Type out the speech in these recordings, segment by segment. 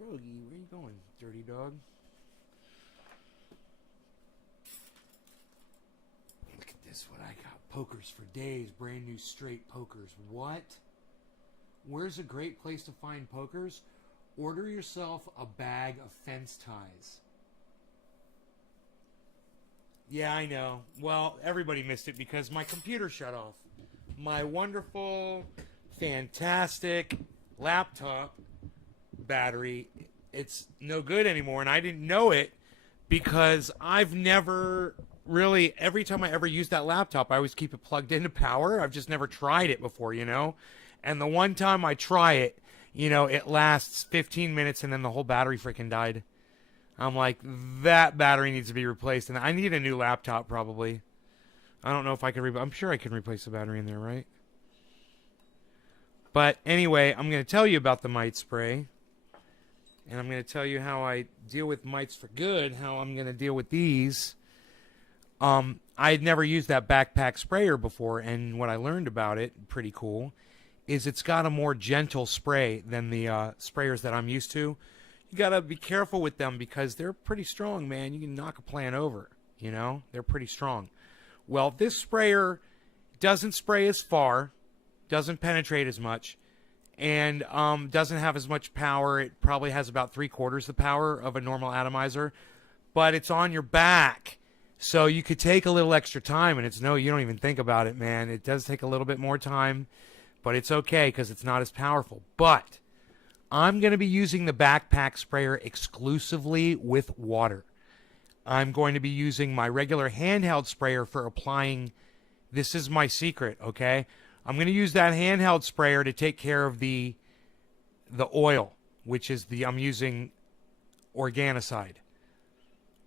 Rogie, where you going, dirty dog? Look at this, what I got. Pokers for days. Brand new straight pokers. What? Where's a great place to find pokers? Order yourself a bag of fence ties. Yeah, I know. Well, everybody missed it because my computer shut off. My wonderful, fantastic laptop battery, it's no good anymore, and I didn't know it because I've never really, every time I ever use that laptop, I always keep it plugged into power. I've just never tried it before, you know? And the one time I try it, you know, it lasts 15 minutes and then the whole battery freaking died. I'm like, that battery needs to be replaced, and I need a new laptop probably. I don't know if I can, I'm sure I can replace the battery in there, right? But anyway, I'm going to tell you about the mite spray. And I'm going to tell you how I deal with mites for good, how I'm going to deal with these. I had never used that backpack sprayer before, and what I learned about it, pretty cool, is it's got a more gentle spray than the sprayers that I'm used to. You got to be careful with them because they're pretty strong, man. You can knock a plant over, you know? They're pretty strong. Well, this sprayer doesn't spray as far, doesn't penetrate as much, and doesn't have as much power. It probably has about 3/4 the power of a normal atomizer, but it's on your back. So you could take a little extra time, and it's no, you don't even think about it, man. It does take a little bit more time, but it's okay because it's not as powerful. But I'm going to be using the backpack sprayer exclusively with water. I'm going to be using my regular handheld sprayer for applying. This is my secret, okay? I'm going to use that handheld sprayer to take care of the oil, which is I'm using Organicide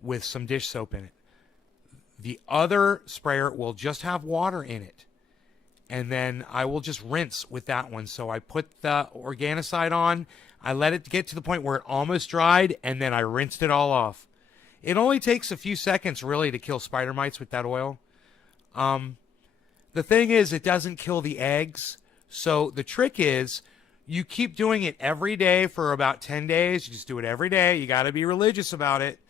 with some dish soap in it. The other sprayer will just have water in it. And then I will just rinse with that one. So I put the Organicide on. I let it get to the point where it almost dried, and then I rinsed it all off. It only takes a few seconds, really, to kill spider mites with that oil. The thing is, it doesn't kill the eggs. So the trick is you keep doing it every day for about 10 days. You just do it every day. You got to be religious about it.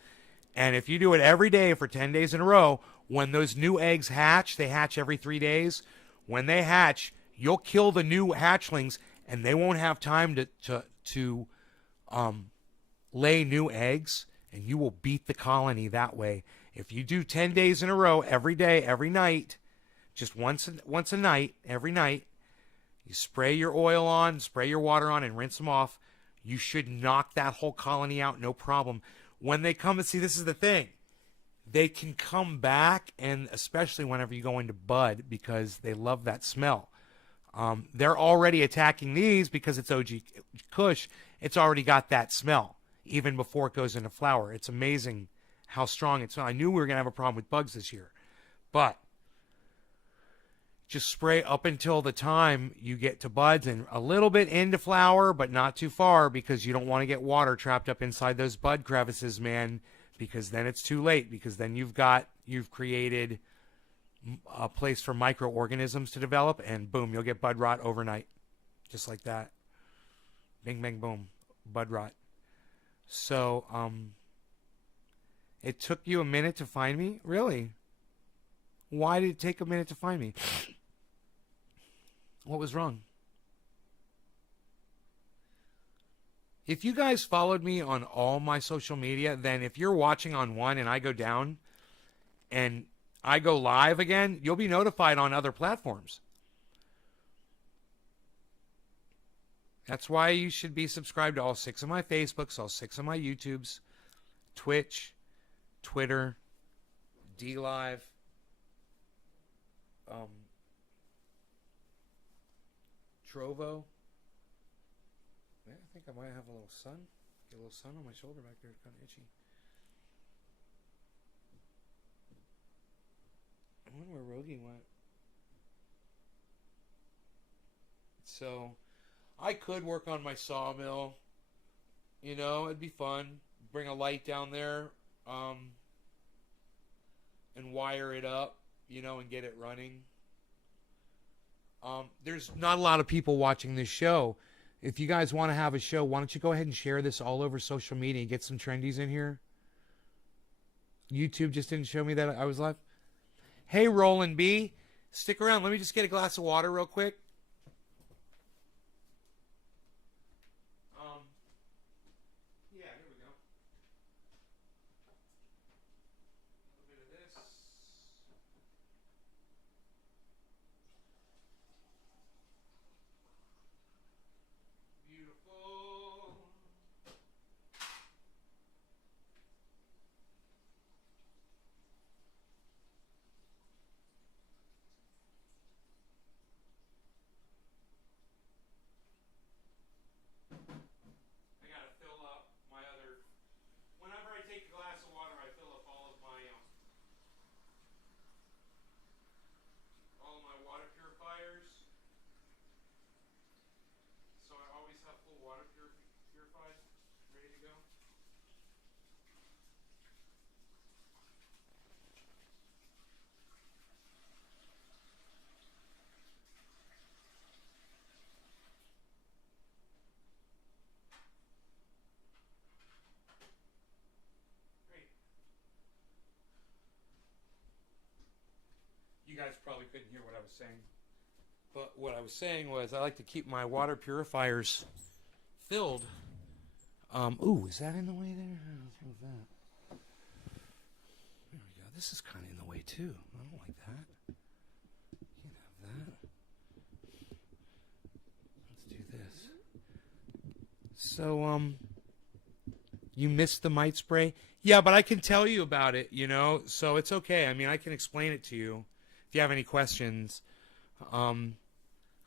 And if you do it every day for 10 days in a row, when those new eggs hatch, they hatch every 3 days. When they hatch, you'll kill the new hatchlings, and they won't have time to lay new eggs, and you will beat the colony that way. If you do 10 days in a row, every day, every night, just once a night, every night, you spray your oil on, spray your water on, and rinse them off, you should knock that whole colony out, no problem. When they come and see, this is the thing, they can come back, and especially whenever you go into bud, because they love that smell. They're already attacking these because it's OG Kush. It's already got that smell, even before it goes into flower. It's amazing how strong it smells. I knew we were going to have a problem with bugs this year, but just spray up until the time you get to buds and a little bit into flower, but not too far, because you don't want to get water trapped up inside those bud crevices, man, because then it's too late, because then you've created a place for microorganisms to develop, and boom, you'll get bud rot overnight. Just like that. Bing, bang, boom. Bud rot. So, it took you a minute to find me? Really? Why did it take a minute to find me? What was wrong? If you guys followed me on all my social media, then if you're watching on one and I go down and I go live again, you'll be notified on other platforms. That's why you should be subscribed to all 6 of my Facebooks, all 6 of my YouTubes, Twitch, Twitter, DLive, Trovo. Yeah, I think I might have a little sun. Get a little sun on my shoulder back there. It's kind of itchy. I wonder where Rogie went. So, I could work on my sawmill. You know, it'd be fun. Bring a light down there, and wire it up, you know, and get it running. There's not a lot of people watching this show. if you guys want to have a show, why don't you go ahead and share this all over social media and get some trendies in here? YouTube just didn't show me that I was live. Hey, Roland B, stick around. Let me just get a glass of water real quick. Yeah, here we go. A bit of this. Beautiful. I gotta fill up my other. Whenever I take a glass of water, I fill up all of my water purifiers. So I always have full water purified, ready to go. Great. You guys probably couldn't hear what I was saying. But what I was saying was I like to keep my water purifiers filled. Ooh, is that in the way there? What's wrong with that? There we go. This is kind of in the way too. I don't like that. Can't have that. Let's do this. So, you missed the mite spray? Yeah, but I can tell you about it, you know, so it's okay. I mean, I can explain it to you if you have any questions.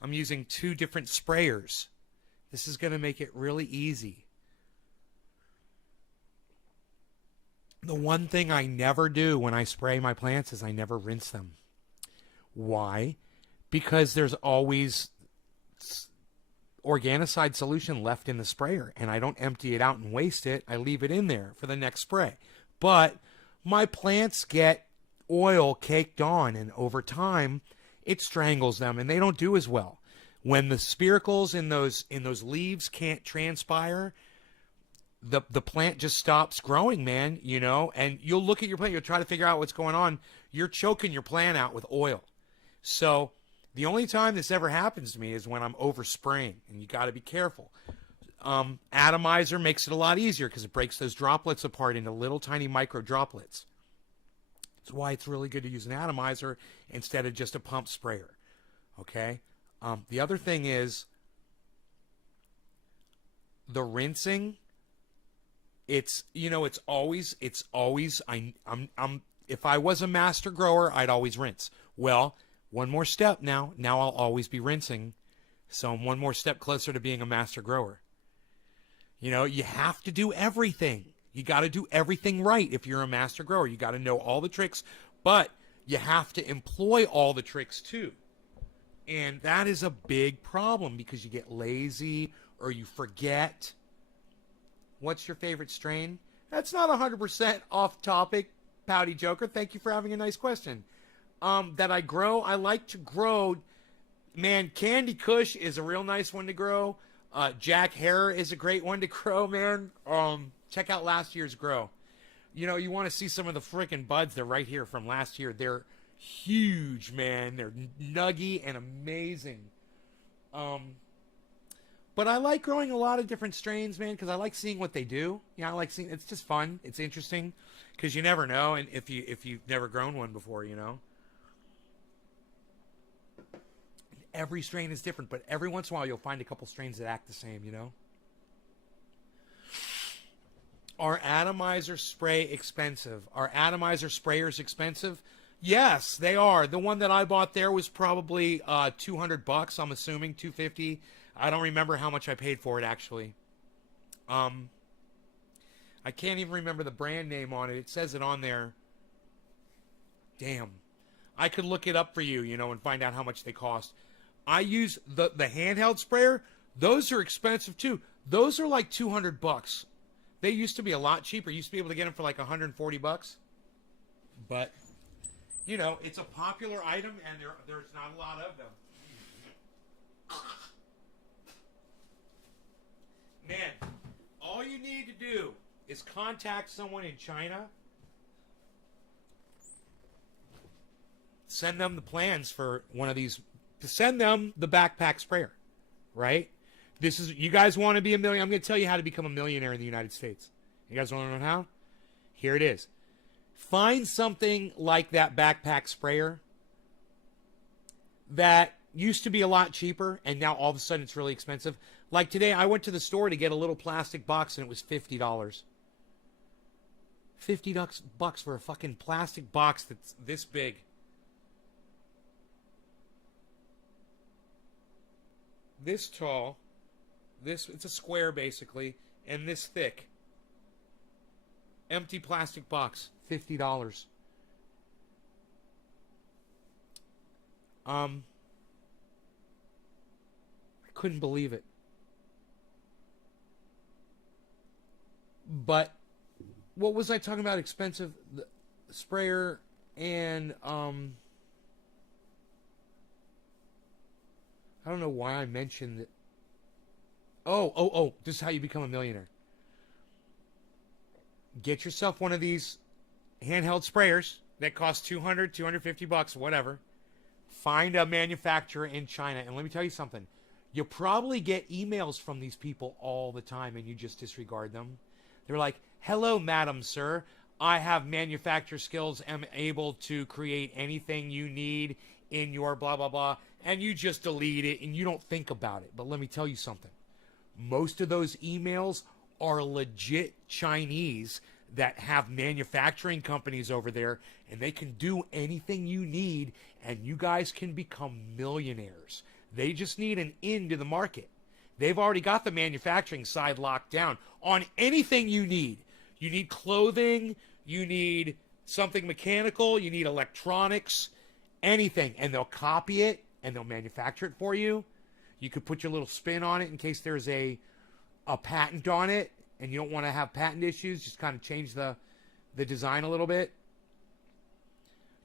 I'm using 2 different sprayers. This is going to make it really easy. The one thing I never do when I spray my plants is I never rinse them. Why? Because there's always organicide solution left in the sprayer, and I don't empty it out and waste it. I leave it in there for the next spray. But my plants get oil caked on, and over time it strangles them and they don't do as well. When the spiracles in those leaves can't transpire, the plant just stops growing, man, you know, and you'll look at your plant, you'll try to figure out what's going on. You're choking your plant out with oil. So the only time this ever happens to me is when I'm overspraying, and you got to be careful. Atomizer makes it a lot easier because it breaks those droplets apart into little tiny micro droplets. That's why it's really good to use an atomizer instead of just a pump sprayer. Okay. The other thing is the rinsing. It's, you know, it's always I'm if I was a master grower, I'd always rinse. Well, one more step now. Now I'll always be rinsing. So I'm one more step closer to being a master grower. You know, you have to do everything. You got to do everything right if you're a master grower. You got to know all the tricks, but you have to employ all the tricks too. And that is a big problem because you get lazy or you forget. What's your favorite strain? That's not 100% off topic, Pouty Joker. Thank you for having a nice question. That I grow, I like to grow. Man, Candy Kush is a real nice one to grow. Jack Herer is a great one to grow, man. Check out last year's grow. You know, you want to see some of the freaking buds. They're right here from last year. They're huge, man. They're nuggy and amazing. But I like growing a lot of different strains, man, because I like seeing what they do. Yeah, I like seeing. It's just fun. It's interesting because you never know, and if you've never grown one before, you know. Every strain is different, but every once in a while you'll find a couple strains that act the same, you know. Are atomizer spray expensive? Are atomizer sprayers expensive? Yes, they are. The one that I bought there was probably $200. I'm assuming $250. I don't remember how much I paid for it actually. I can't even remember the brand name on it. It says it on there. Damn. I could look it up for you, you know, and find out how much they cost. I use the handheld sprayer. Those are expensive too. Those are like $200. They used to be a lot cheaper. You used to be able to get them for like $140. But, you know, it's a popular item and there's not a lot of them. is contact someone in China. Send them the plans for one of these. Send them the backpack sprayer, right? This is, you guys want to be a millionaire? I'm going to tell you how to become a millionaire in the United States. You guys want to know how? Here it is. Find something like that backpack sprayer that used to be a lot cheaper, and now all of a sudden it's really expensive. Like today, I went to the store to get a little plastic box, and it was $50. $50 for a fucking plastic box that's this big. This tall. It's a square basically, and this thick. Empty plastic box, $50. I couldn't believe it. But what was I talking about? Expensive, the sprayer, and I don't know why I mentioned it. Oh, this is how you become a millionaire. Get yourself one of these handheld sprayers that cost $200, $250, whatever. Find a manufacturer in China. And let me tell you something. You probably get emails from these people all the time and you just disregard them. They're like, hello, madam, sir. I have manufacturer skills, am able to create anything you need in your blah, blah, blah. And you just delete it and you don't think about it. But let me tell you something. Most of those emails are legit Chinese that have manufacturing companies over there, and they can do anything you need, and you guys can become millionaires. They just need an in to the market. They've already got the manufacturing side locked down on anything you need. You need clothing, you need something mechanical, you need electronics, anything, and they'll copy it and they'll manufacture it for you. You could put your little spin on it in case there's a patent on it and you don't want to have patent issues. Just kind of change the design a little bit.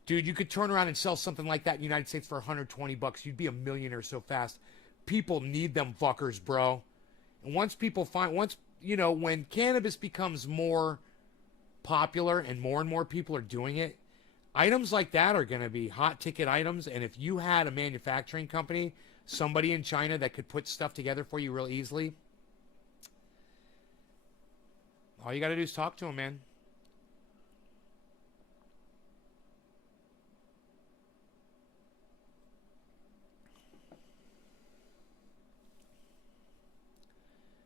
Dude, you could turn around and sell something like that in the United States for $120. You'd be a millionaire so fast. People need them fuckers, bro. And once when cannabis becomes more popular and more people are doing it, items like that are going to be hot ticket items. And if you had a manufacturing company, somebody in China that could put stuff together for you real easily, all you got to do is talk to them, man.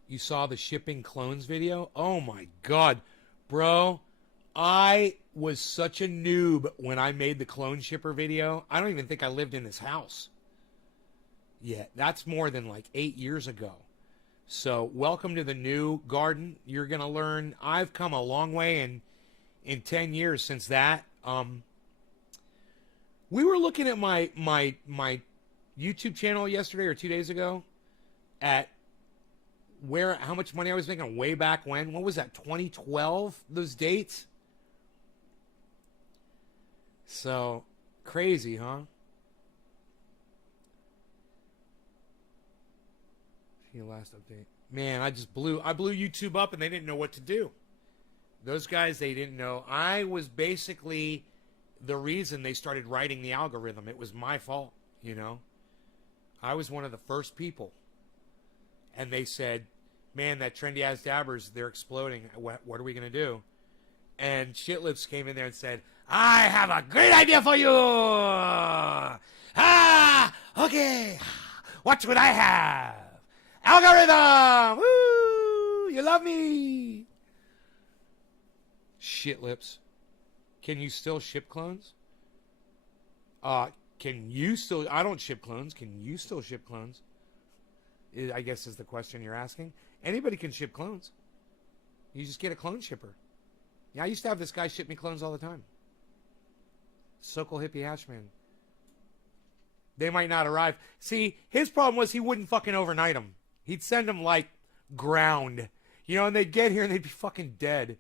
You saw the shipping clones video? Oh my God, bro. I was such a noob when I made the clone shipper video. I don't even think I lived in this house yet. That's more than like 8 years ago. So welcome to the new garden. You're going to learn. I've come a long way in 10 years since that. We were looking at my YouTube channel yesterday or 2 days ago at how much money I was making way back when. What was that, 2012, those dates? So, crazy, huh? See the last update. Man, I blew YouTube up and they didn't know what to do. Those guys, they didn't know. I was basically the reason they started writing the algorithm. It was my fault, you know. I was one of the first people. And they said, man, that Trendy Ass Dabbers, they're exploding. What are we going to do? And Shitlips came in there and said, I have a great idea for you. Okay. Watch what I have. Algorithm. Woo. You love me. Shitlips. Can you still ship clones? Can you still... I don't ship clones. Can you still ship clones? I guess is the question you're asking. Anybody can ship clones. You just get a clone shipper. Yeah, I used to have this guy ship me clones all the time. Sokol Hippie Hashman. They might not arrive. See, his problem was he wouldn't fucking overnight them. He'd send them like ground. You know, and they'd get here and they'd be fucking dead.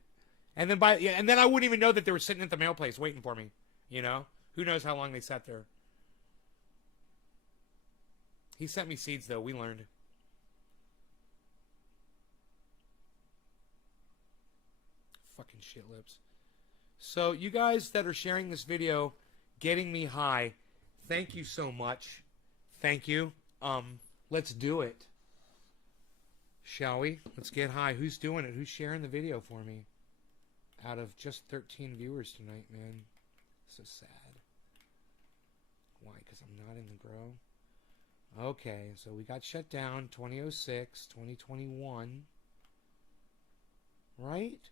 And then I wouldn't even know that they were sitting at the mail place waiting for me. You know? Who knows how long they sat there. He sent me seeds, though. We learned. Fucking shit lips. So you guys that are sharing this video, getting me high, thank you so much. Thank you. Let's do it. Shall we? Let's get high. Who's doing it? Who's sharing the video for me? Out of just 13 viewers tonight, man. So sad. Why? Because I'm not in the grow? Okay, so we got shut down 2006, 2021. Right?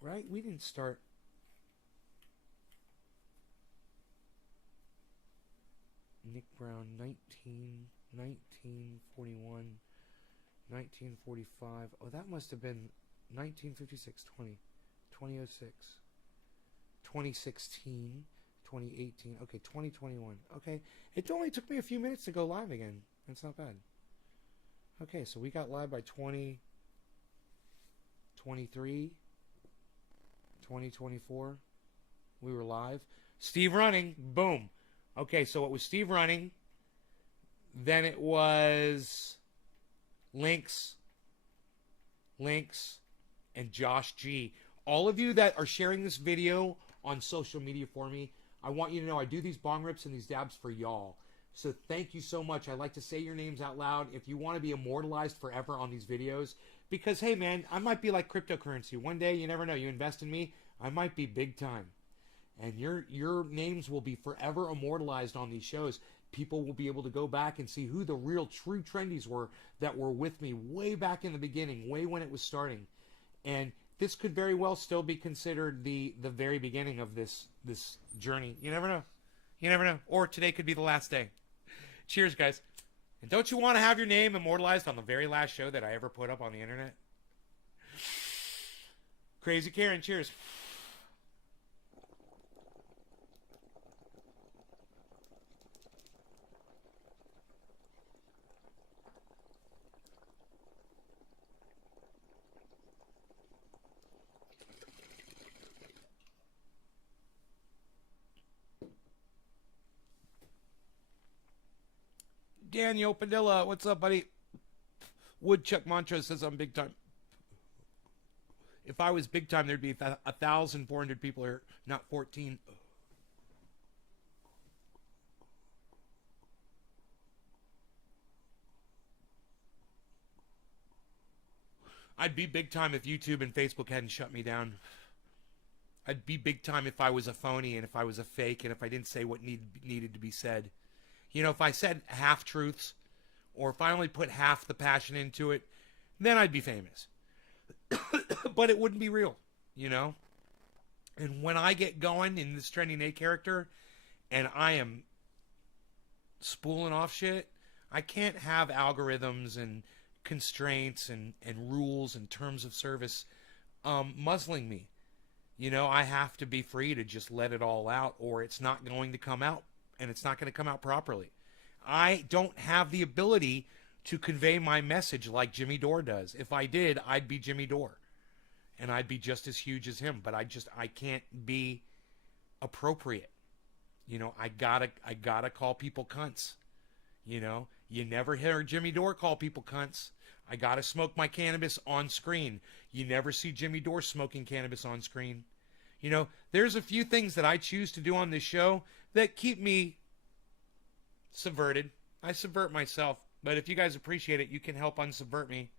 Right? We didn't start... Nick Brown, 1941, 1945. Oh, that must have been 1956, 2006, 2016, 2018. Okay, 2021. Okay, it only took me a few minutes to go live again. That's not bad. Okay, so we got live by 2023, 2024. We were live. Steve running. Boom. Okay, so it was Steve running. Then it was Lynx, and Josh G. All of you that are sharing this video on social media for me, I want you to know I do these bong rips and these dabs for y'all. So thank you so much. I like to say your names out loud if you want to be immortalized forever on these videos. Because, hey, man, I might be like cryptocurrency. One day, you never know. You invest in me, I might be big time. And your names will be forever immortalized on these shows. People will be able to go back and see who the real true trendies were that were with me way back in the beginning, way when it was starting. And this could very well still be considered the very beginning of this journey. You never know. You never know. Or today could be the last day. Cheers, guys. And don't you want to have your name immortalized on the very last show that I ever put up on the internet? Crazy Karen, cheers. Daniel Padilla, what's up, buddy? Woodchuck Mantra says I'm big time. If I was big time, there'd be 1,400 people here, not 14. I'd be big time if YouTube and Facebook hadn't shut me down. I'd be big time if I was a phony and if I was a fake and if I didn't say what needed to be said. You know, if I said half-truths, or if I only put half the passion into it, then I'd be famous. But it wouldn't be real, you know? And when I get going in this Trending Nate character, and I am spooling off shit, I can't have algorithms and constraints and rules and terms of service muzzling me. You know, I have to be free to just let it all out, or it's not going to come out. And it's not going to come out properly. I don't have the ability to convey my message like Jimmy Dore does. If I did, I'd be Jimmy Dore. And I'd be just as huge as him. But I can't be appropriate. You know, I gotta call people cunts. You know, you never hear Jimmy Dore call people cunts. I gotta smoke my cannabis on screen. You never see Jimmy Dore smoking cannabis on screen. You know, there's a few things that I choose to do on this show that keep me subverted. I subvert myself. But if you guys appreciate it, you can help unsubvert me.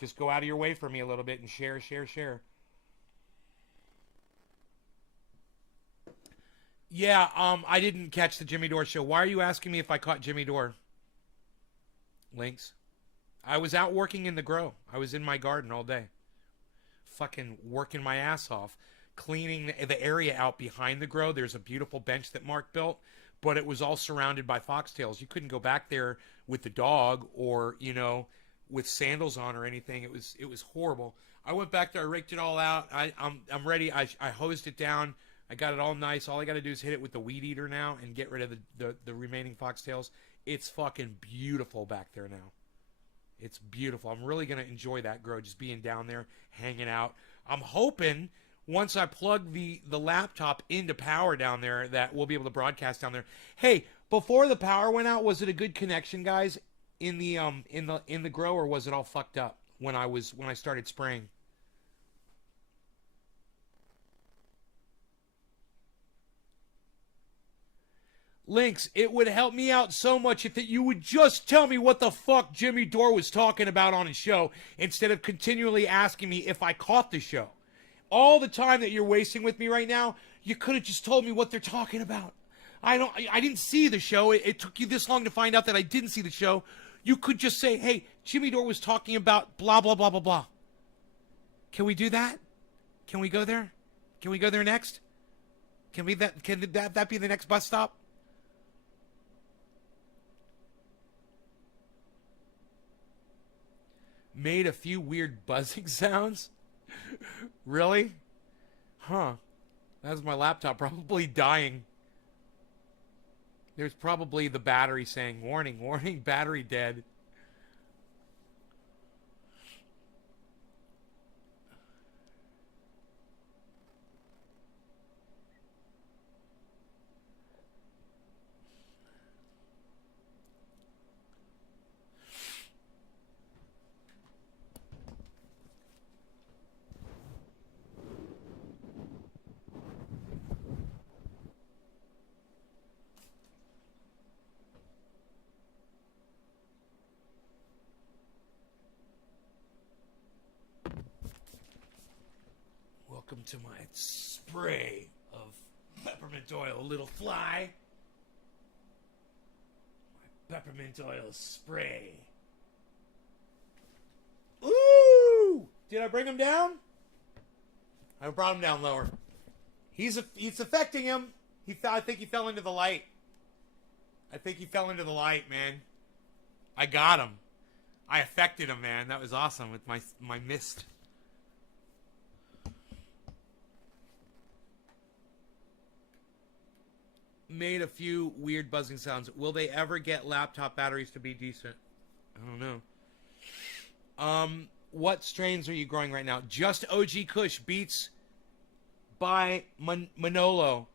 Just go out of your way for me a little bit and share. Yeah, I didn't catch the Jimmy Dore show. Why are you asking me if I caught Jimmy Dore? Links. I was out working in the grow. I was in my garden all day. Fucking working my ass off. Cleaning the area out behind the grow. There's a beautiful bench that Mark built, but it was all surrounded by foxtails. You couldn't go back there with the dog or, you know, with sandals on or anything. It was horrible. I went back there, I raked it all out. I'm ready. I hosed it down. I got it all nice. All I got to do is hit it with the weed eater now and get rid of the remaining foxtails. It's fucking beautiful back there now. It's beautiful. I'm really going to enjoy that grow, just being down there, hanging out. I'm hoping once I plug the laptop into power down there that we'll be able to broadcast down there. Hey, before the power went out, was it a good connection, guys, in the grow, or was it all fucked up? when I started spraying. Lynx, it would help me out so much if you would just tell me what the fuck Jimmy Dore was talking about on his show instead of continually asking me if I caught the show. All the time that you're wasting with me right now, you could have just told me what they're talking about. I didn't see the show. It took you this long to find out that I didn't see the show. You could just say, hey, Jimmy Dore was talking about blah, blah, blah, blah, blah. Can we do that? Can we go there? Can we go there next? Can that be the next bus stop? Made a few weird buzzing sounds? Really? Huh. That's my laptop probably dying. There's probably the battery saying, warning, warning, battery dead. Welcome to my spray of peppermint oil, little fly. My peppermint oil spray. Ooh! Did I bring him down? I brought him down lower. It's affecting him. I think he fell into the light. I think he fell into the light, man. I got him. I affected him, man. That was awesome with my mist. Made a few weird buzzing sounds. Will they ever get laptop batteries to be decent? I don't know. What strains are you growing right now? Just OG Kush Beats by Manolo.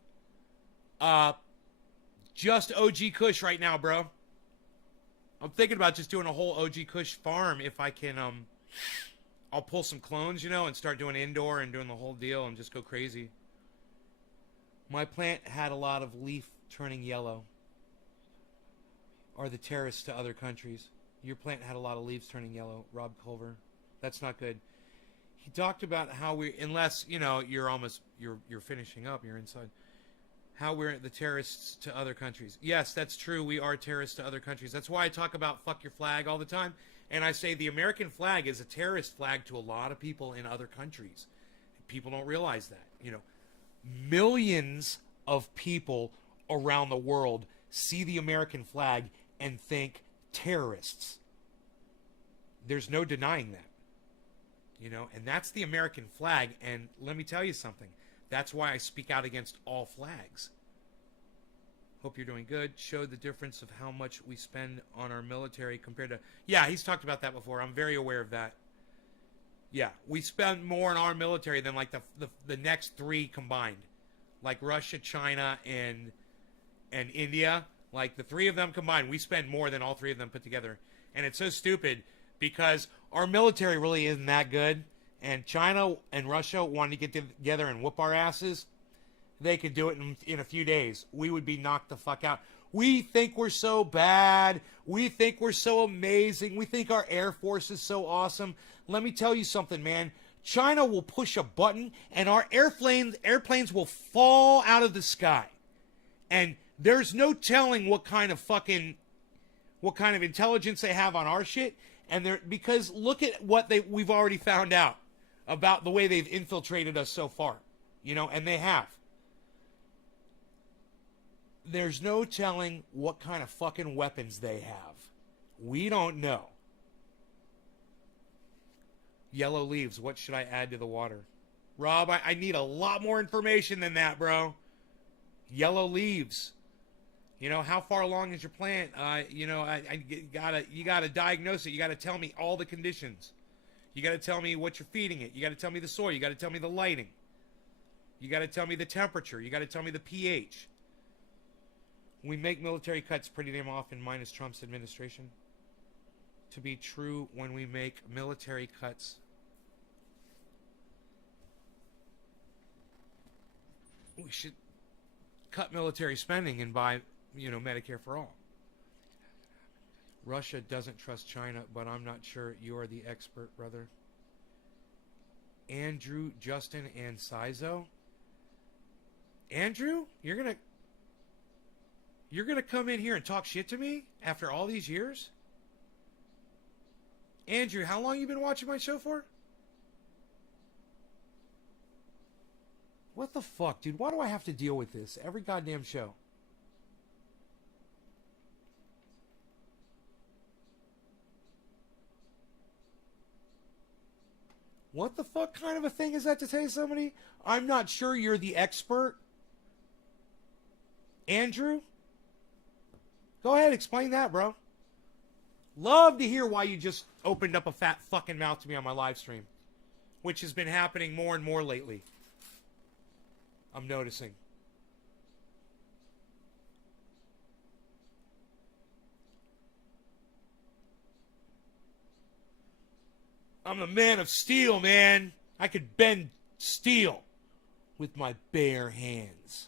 Just OG Kush right now, bro. I'm thinking about just doing a whole OG Kush farm if I can. I'll pull some clones, and start doing indoor and doing the whole deal and just go crazy. My plant had a lot of leaf turning yellow. Are the terrorists to other countries? Your plant had a lot of leaves turning yellow. Rob Culver. That's not good. He talked about how unless, you're finishing up, you're inside. How we're the terrorists to other countries. Yes, that's true. We are terrorists to other countries. That's why I talk about fuck your flag all the time. And I say the American flag is a terrorist flag to a lot of people in other countries. People don't realize that, Millions of people around the world see the American flag and think terrorists. There's no denying that. And that's the American flag. And let me tell you something. That's why I speak out against all flags. Hope you're doing good. Show the difference of how much we spend on our military compared to... Yeah, he's talked about that before. I'm very aware of that. Yeah, we spend more on our military than like the next three combined, like Russia, China, and India. Like the three of them combined, we spend more than all three of them put together. And it's so stupid because our military really isn't that good. And China and Russia wanted to get together and whoop our asses. They could do it in a few days. We would be knocked the fuck out. We think we're so bad. We think we're so amazing. We think our Air Force is so awesome. Let me tell you something, man. China will push a button and our airplanes will fall out of the sky. And there's no telling what kind of intelligence they have on our shit. And because look at what we've already found out about the way they've infiltrated us so far. And they have. There's no telling what kind of fucking weapons they have. We don't know. Yellow leaves. What should I add to the water? Rob, I need a lot more information than that, bro. Yellow leaves. How far along is your plant? You gotta diagnose it. You gotta tell me all the conditions. You gotta tell me what you're feeding it. You gotta tell me the soil. You gotta tell me the lighting. You gotta tell me the temperature. You gotta tell me the pH. We make military cuts pretty damn often, minus Trump's administration. to be true when we make military cuts. We should cut military spending and buy, Medicare for all. Russia doesn't trust China, but I'm not sure. You are the expert, brother. Andrew, Justin, and Sizo. Andrew, you're gonna come in here and talk shit to me after all these years? Andrew, how long you been watching my show for? What the fuck, dude? Why do I have to deal with this every goddamn show? What the fuck kind of a thing is that to say to somebody? I'm not sure you're the expert. Andrew? Go ahead, explain that, bro. Love to hear why you just opened up a fat fucking mouth to me on my live stream, which has been happening more and more lately. I'm noticing. I'm a man of steel, man. I could bend steel with my bare hands.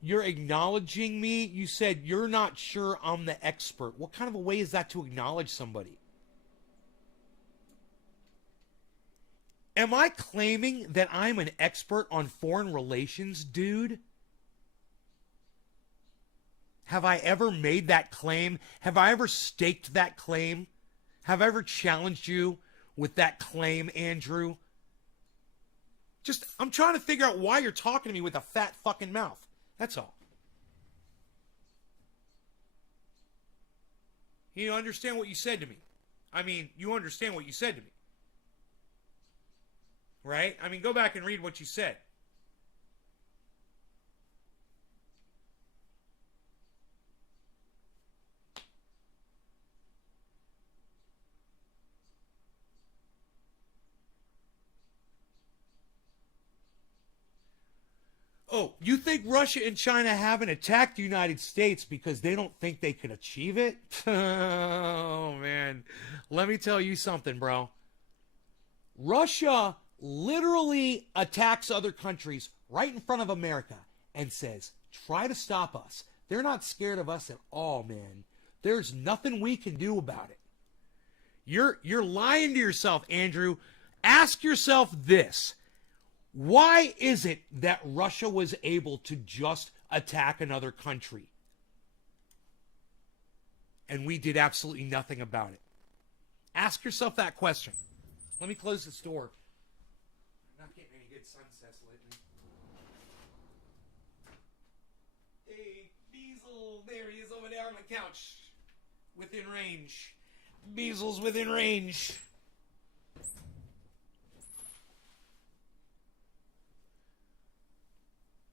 You're acknowledging me? You said you're not sure I'm the expert. What kind of a way is that to acknowledge somebody? Am I claiming that I'm an expert on foreign relations, dude? Have I ever made that claim? Have I ever staked that claim? Have I ever challenged you with that claim, Andrew? I'm trying to figure out why you're talking to me with a fat fucking mouth. That's all. You understand what you said to me? I mean, you understand what you said to me. Right? I mean, go back and read what you said. Oh, you think Russia and China haven't attacked the United States because they don't think they can achieve it? Oh, man. Let me tell you something, bro. Russia literally attacks other countries right in front of America and says, try to stop us. They're not scared of us at all, man. There's nothing we can do about it. You're lying to yourself, Andrew. Ask yourself this. Why is it that Russia was able to just attack another country? And we did absolutely nothing about it. Ask yourself that question. Let me close this door. I'm not getting any good sunsets lately. Hey, Beazle. There he is over there on the couch. Within range. Beazle's within range.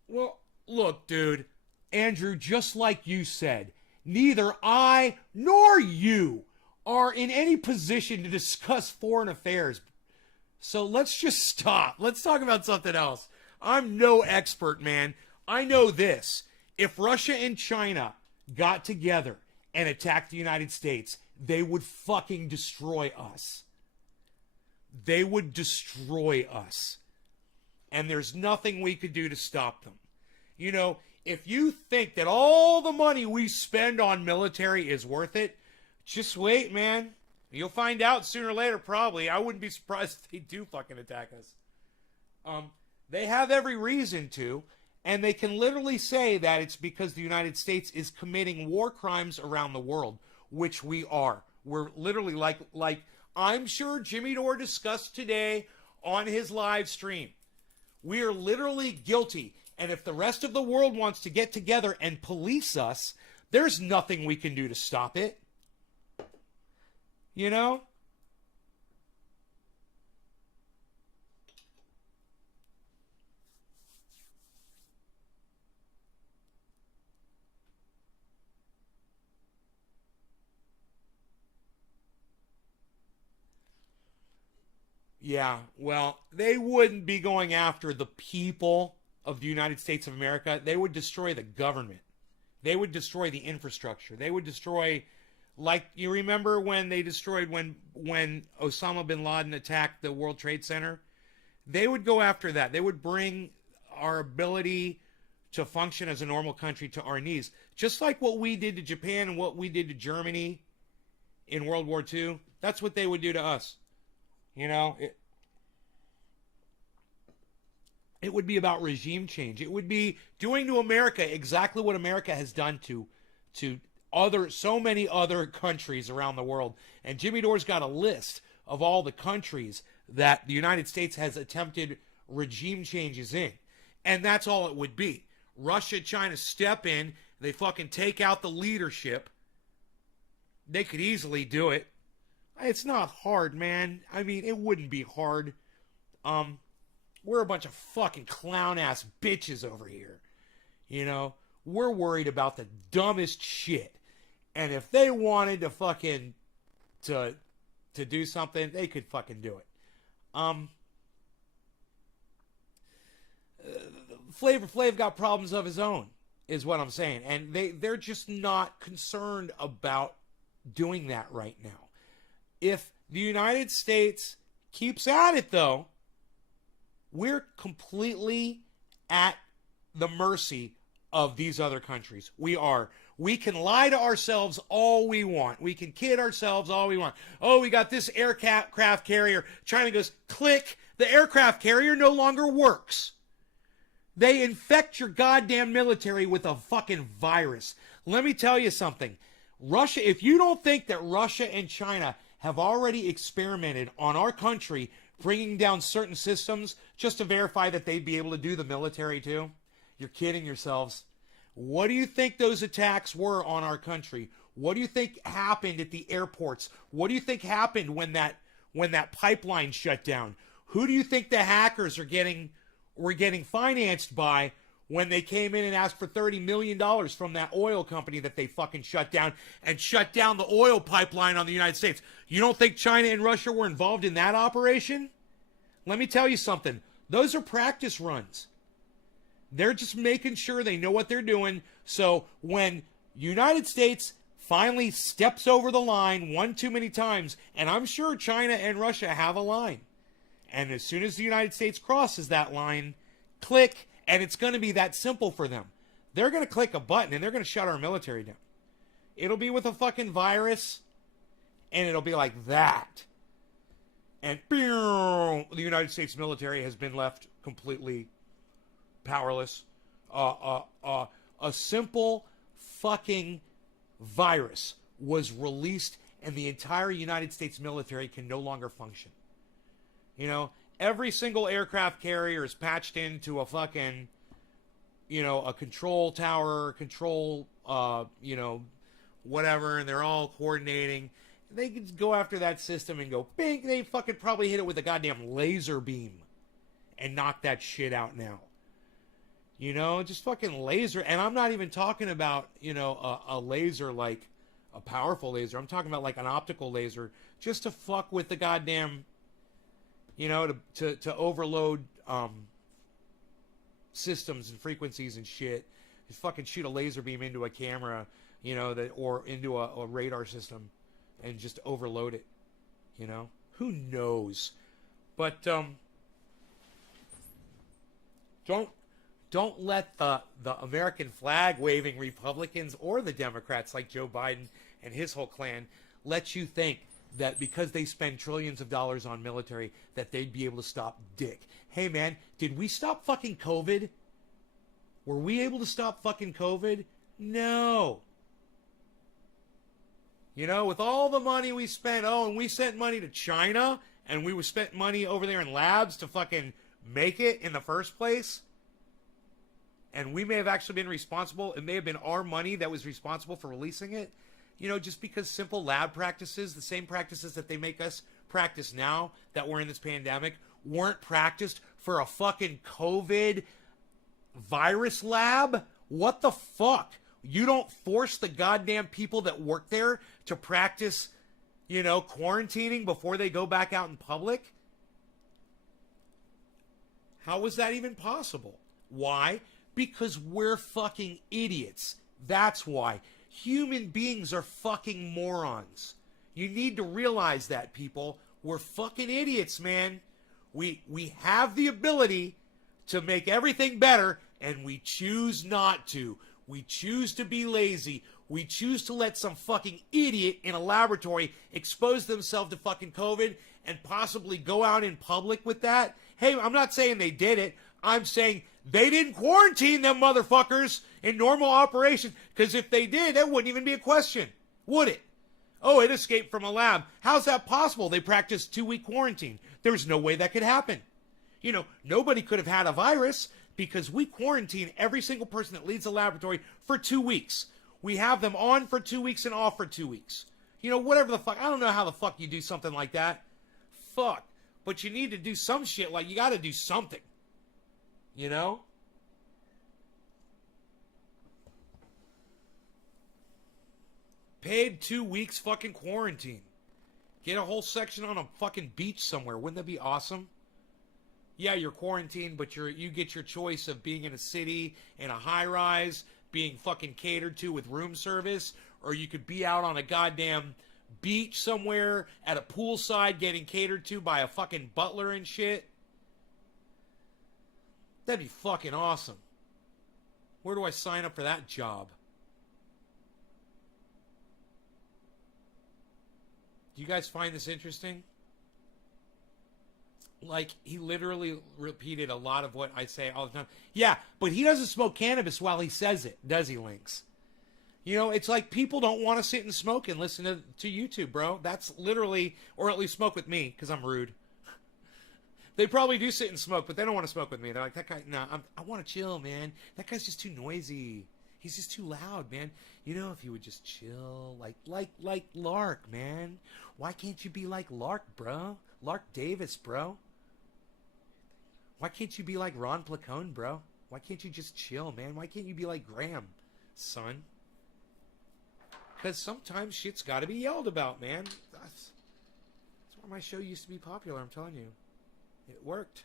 Well, look, dude. Andrew, just like you said, neither I nor you are in any position to discuss foreign affairs. So let's just stop. Let's talk about something else. I'm no expert, man. I know this. If Russia and China got together and attacked the United States, they would fucking destroy us. They would destroy us. And there's nothing we could do to stop them. You know, if you think that all the money we spend on military is worth it, just wait, man. You'll find out sooner or later, probably. I wouldn't be surprised if they do fucking attack us. They have every reason to, and they can literally say that it's because the United States is committing war crimes around the world, which we are. We're literally like I'm sure Jimmy Dore discussed today on his live stream. We are literally guilty. And if the rest of the world wants to get together and police us, there's nothing we can do to stop it. You know? Yeah, well, they wouldn't be going after the people of the United States of America, they would destroy the government. They would destroy the infrastructure. They would destroy, like, you remember when they destroyed, when Osama bin Laden attacked the World Trade Center? They would go after that. They would bring our ability to function as a normal country to our knees. Just like what we did to Japan and what we did to Germany in World War II. That's what they would do to us. You know, it would be about regime change. It would be doing to America exactly what America has done to so many other countries around the world. And Jimmy Dore's got a list of all the countries that the United States has attempted regime changes in. And that's all it would be. Russia, China step in, they fucking take out the leadership. They could easily do it. It's not hard, man. I mean, it wouldn't be hard. We're a bunch of fucking clown-ass bitches over here. You know? We're worried about the dumbest shit. And if they wanted to fucking to do something, they could fucking do it. Flavor Flav got problems of his own, is what I'm saying. And they're just not concerned about doing that right now. If the United States keeps at it, though, we're completely at the mercy of these other countries. We are. We can lie to ourselves all we want. We can kid ourselves all we want. Oh, we got this aircraft carrier. China goes, click. The aircraft carrier no longer works. They infect your goddamn military with a fucking virus. Let me tell you something. Russia, if you don't think that Russia and China have already experimented on our country bringing down certain systems just to verify that they'd be able to do the military too, you're kidding yourselves. What do you think those attacks were on our country? What do you think happened at the airports? What do you think happened when that pipeline shut down? Who do you think the hackers were getting financed by when they came in and asked for $30 million from that oil company that they fucking shut down and shut down the oil pipeline on the United States? You don't think China and Russia were involved in that operation? Let me tell you something. Those are practice runs. They're just making sure they know what they're doing. So when United States finally steps over the line one too many times, and I'm sure China and Russia have a line, and as soon as the United States crosses that line, click, and it's going to be that simple for them. They're going to click a button and they're going to shut our military down. It'll be with a fucking virus, and it'll be like that. And the United States military has been left completely powerless. A simple fucking virus was released, and the entire United States military can no longer function. You know, every single aircraft carrier is patched into a fucking, a control tower, whatever, and they're all coordinating. They could go after that system and go, bing, they fucking probably hit it with a goddamn laser beam and knock that shit out now. Just fucking laser. And I'm not even talking about, a laser like a powerful laser. I'm talking about like an optical laser just to fuck with the goddamn, to overload systems and frequencies and shit. Just fucking shoot a laser beam into a camera, or into a radar system and just overload it. Who knows? But don't let the American flag waving Republicans or the Democrats like Joe Biden and his whole clan let you think that because they spend trillions of dollars on military that they'd be able to stop dick. Hey man, did we stop fucking COVID? Were we able to stop fucking COVID? No. With all the money we spent, and we sent money to China, and we spent money over there in labs to fucking make it in the first place. And we may have actually been responsible. It may have been our money that was responsible for releasing it. Just because simple lab practices, the same practices that they make us practice now that we're in this pandemic, weren't practiced for a fucking COVID virus lab? What the fuck? You don't force the goddamn people that work there to practice, quarantining before they go back out in public? How was that even possible? Why? Because we're fucking idiots. That's why. Human beings are fucking morons. You need to realize that, people. We're fucking idiots, man. We have the ability to make everything better, and we choose not to. We choose to be lazy. We choose to let some fucking idiot in a laboratory expose themselves to fucking COVID and possibly go out in public with that. Hey, I'm not saying they did it. I'm saying they didn't quarantine them motherfuckers in normal operation, because if they did, that wouldn't even be a question, would it? Oh, it escaped from a lab. How's that possible? They practiced 2-week quarantine. There's no way that could happen. You know, nobody could have had a virus because we quarantine every single person that leads a laboratory for 2 weeks. We have them on for 2 weeks and off for 2 weeks. You know, whatever the fuck. I don't know how the fuck you do something like that. Fuck. But you need to do some shit. Like, you got to do something. You know? Paid 2 weeks fucking quarantine. Get a whole section on a fucking beach somewhere. Wouldn't that be awesome? Yeah, you're quarantined, but you get your choice of being in a city, in a high rise, being fucking catered to with room service, or you could be out on a goddamn beach somewhere at a poolside getting catered to by a fucking butler and shit. That'd be fucking awesome. Where do I sign up for that job? Do you guys find this interesting? Like, he literally repeated a lot of what I say all the time. Yeah, but he doesn't smoke cannabis while he says it, does he, Lynx? You know, it's like people don't want to sit and smoke and listen to YouTube, bro. That's literally, or at least smoke with me, because I'm rude. They probably do sit and smoke, but they don't want to smoke with me. They're like, that guy, no, I want to chill, man. That guy's just too noisy. He's just too loud, man. You know, if you would just chill, like Lark, man. Why can't you be like Lark, bro? Lark Davis, bro. Why can't you be like Ron Placone, bro? Why can't you just chill, man? Why can't you be like Graham, son? Because sometimes shit's got to be yelled about, man. That's why my show used to be popular, I'm telling you. It worked.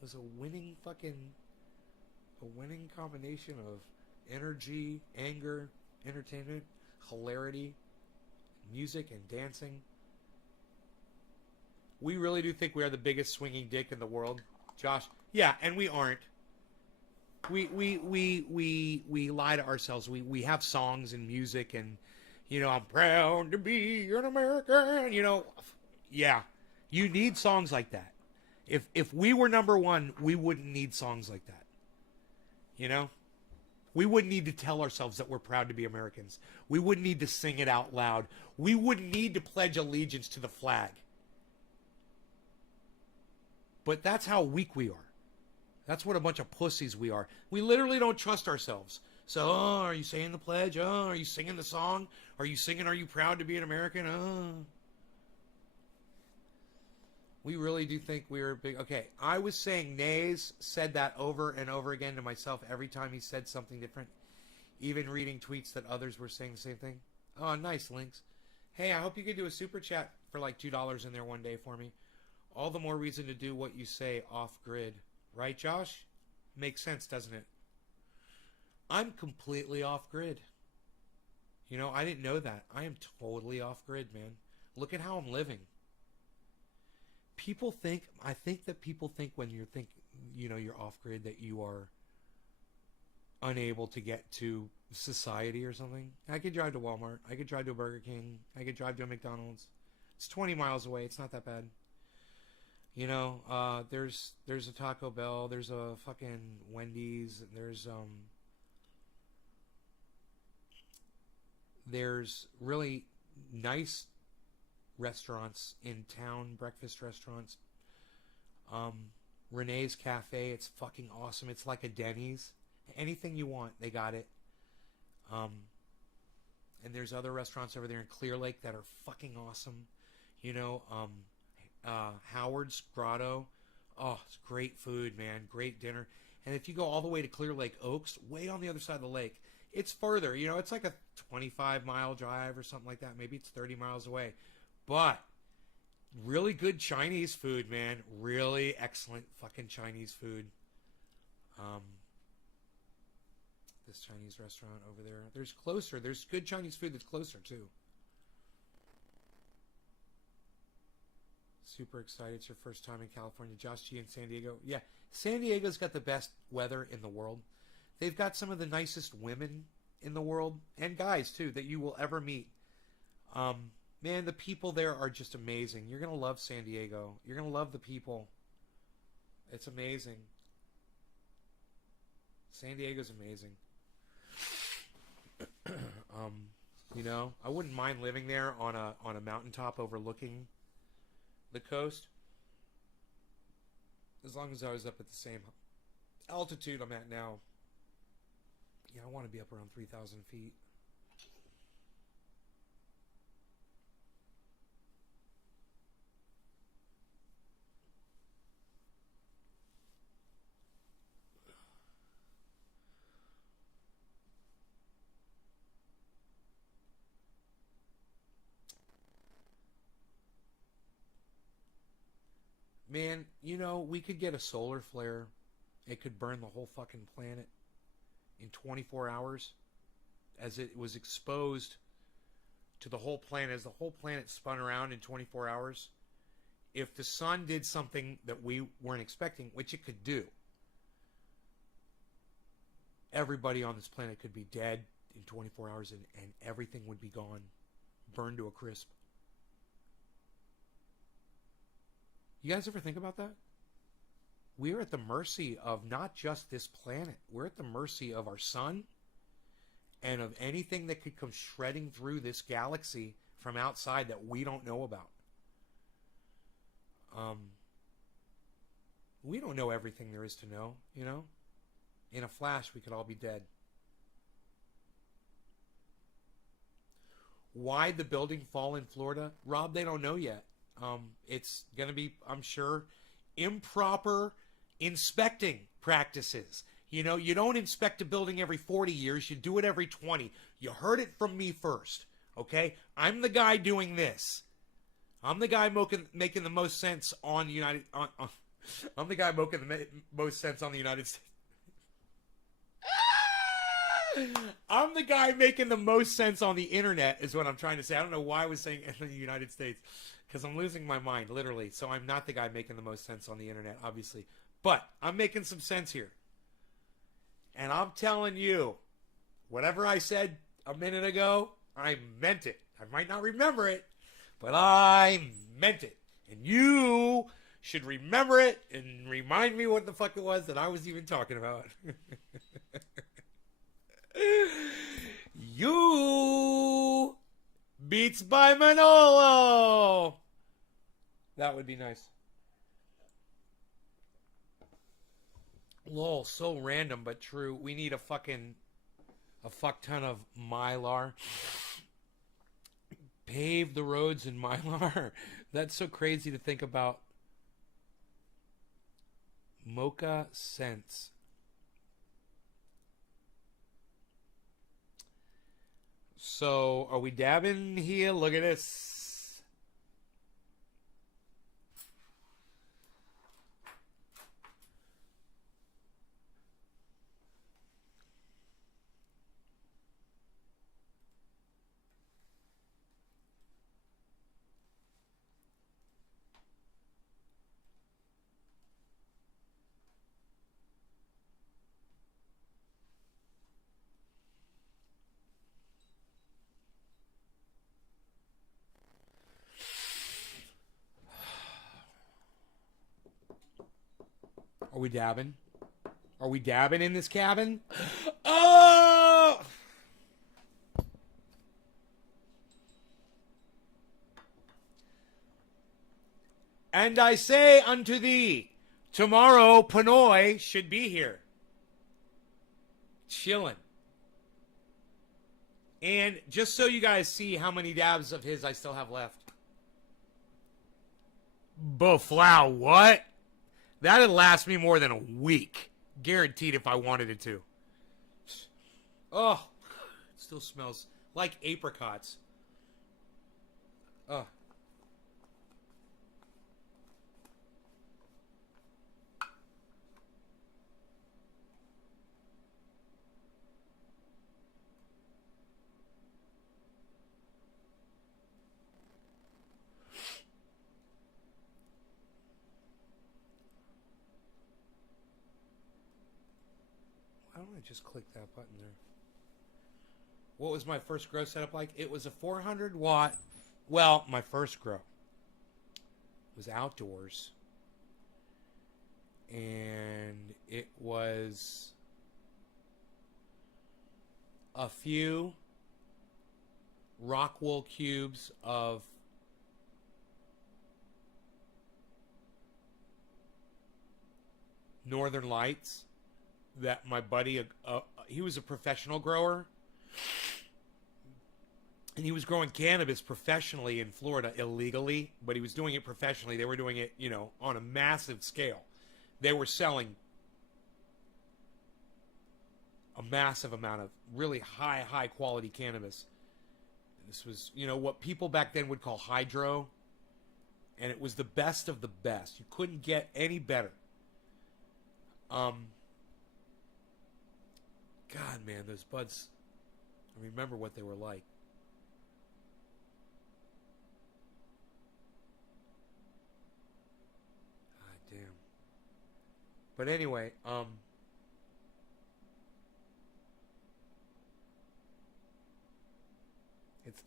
It was a winning combination of energy, anger, entertainment, hilarity, music, and dancing. We really do think we are the biggest swinging dick in the world, Josh. Yeah, and we aren't. We lie to ourselves. We have songs and music, and you know, I'm proud to be an American. You know, yeah, you need songs like that. If we were number one, we wouldn't need songs like that. You know, we wouldn't need to tell ourselves that we're proud to be Americans. We wouldn't need to sing it out loud. We wouldn't need to pledge allegiance to the flag. But that's how weak we are. That's what a bunch of pussies we are. We literally don't trust ourselves. So, oh, are you saying the pledge? Oh, are you singing the song? Are you singing, are you proud to be an American? Oh. We really do think we're big. Okay, I was saying Nays said that over and over again to myself every time he said something different. Even reading tweets that others were saying the same thing. Oh, nice, Links. Hey, I hope you could do a super chat for like $2 in there one day for me. All the more reason to do what you say off-grid. Right, Josh? Makes sense, doesn't it? I'm completely off-grid. You know, I didn't know that. I am totally off-grid, man. Look at how I'm living. I think that people think when you're off-grid that you are unable to get to society or something. I could drive to Walmart. I could drive to a Burger King. I could drive to a McDonald's. It's 20 miles away. It's not that bad. You know, there's a Taco Bell, there's a fucking Wendy's, there's really nice restaurants in town, breakfast restaurants. Renee's Cafe, it's fucking awesome. It's like a Denny's. Anything you want, they got it. And there's other restaurants over there in Clear Lake that are fucking awesome. You know, Howard's Grotto. Oh, it's great food, man. Great dinner. And if you go all the way to Clear Lake Oaks, way on the other side of the lake, it's further. You know, it's like a 25-mile drive or something like that. Maybe it's 30 miles away. But really good Chinese food, man. Really excellent fucking Chinese food. Um, this Chinese restaurant over there. There's closer. There's good Chinese food that's closer too. Super excited. It's your first time in California. Josh G in San Diego. Yeah, San Diego's got the best weather in the world. They've got some of the nicest women in the world, and guys too, that you will ever meet. Man, the people there are just amazing. You're going to love San Diego. You're going to love the people. It's amazing. San Diego's amazing. You know, I wouldn't mind living there on a mountaintop overlooking the coast, as long as I was up at the same altitude I'm at now. Yeah, I want to be up around 3,000 feet. Man, you know, we could get a solar flare. It could burn the whole fucking planet in 24 hours as it was exposed to the whole planet, as the whole planet spun around in 24 hours. If the sun did something that we weren't expecting, which it could do, everybody on this planet could be dead in 24 hours, and everything would be gone, burned to a crisp. You guys ever think about that? We're at the mercy of not just this planet. We're at the mercy of our sun and of anything that could come shredding through this galaxy from outside that we don't know about. We don't know everything there is to know, you know? In a flash, we could all be dead. Why'd the building fall in Florida? Rob, they don't know yet. It's going to be, I'm sure, improper inspecting practices. You know, you don't inspect a building every 40 years. You do it every 20. You heard it from me first, okay? I'm the guy doing this. I'm the guy making the most sense on the United... I'm the guy making the most sense on the United States. I'm the guy making the most sense on the internet is what I'm trying to say. I don't know why I was saying in the United States, because I'm losing my mind, literally. So I'm not the guy making the most sense on the internet, obviously. But I'm making some sense here. And I'm telling you, whatever I said a minute ago, I meant it. I might not remember it, but I meant it. And you should remember it and remind me what the fuck it was that I was even talking about. You Beats by Manolo. That would be nice. Lol, so random but true. We need a fuck ton of Mylar. Pave the roads in Mylar. That's so crazy to think about. Mocha Sense. So, are we dabbing here? Look at this. Are we dabbing? Are we dabbing in this cabin? Oh! And I say unto thee, tomorrow Pinoy should be here. Chilling. And just so you guys see how many dabs of his I still have left. Buffalow, what? That'd last me more than a week. Guaranteed if I wanted it to. Oh, it still smells like apricots. Oh. don't I just click that button there? What was my first grow setup like? It was a 400 watt. Well, my first grow was outdoors. And it was a few rock wool cubes of Northern Lights that my buddy, he was a professional grower, and he was growing cannabis professionally in Florida illegally, but he was doing it professionally. They were doing it, you know, on a massive scale. They were selling a massive amount of really high quality cannabis. This was, you know, what people back then would call hydro, and it was the best of the best. You couldn't get any better. God, man, those buds, I remember what they were like. God damn. But anyway,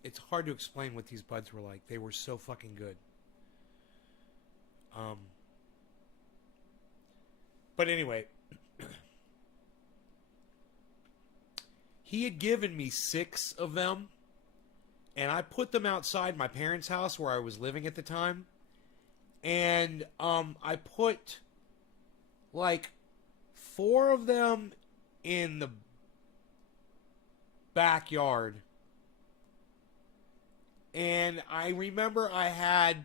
it's hard to explain what these buds were like. They were so fucking good. But anyway, he had given me 6 of them, and I put them outside my parents' house where I was living at the time. And I put like 4 of them in the backyard. And I remember I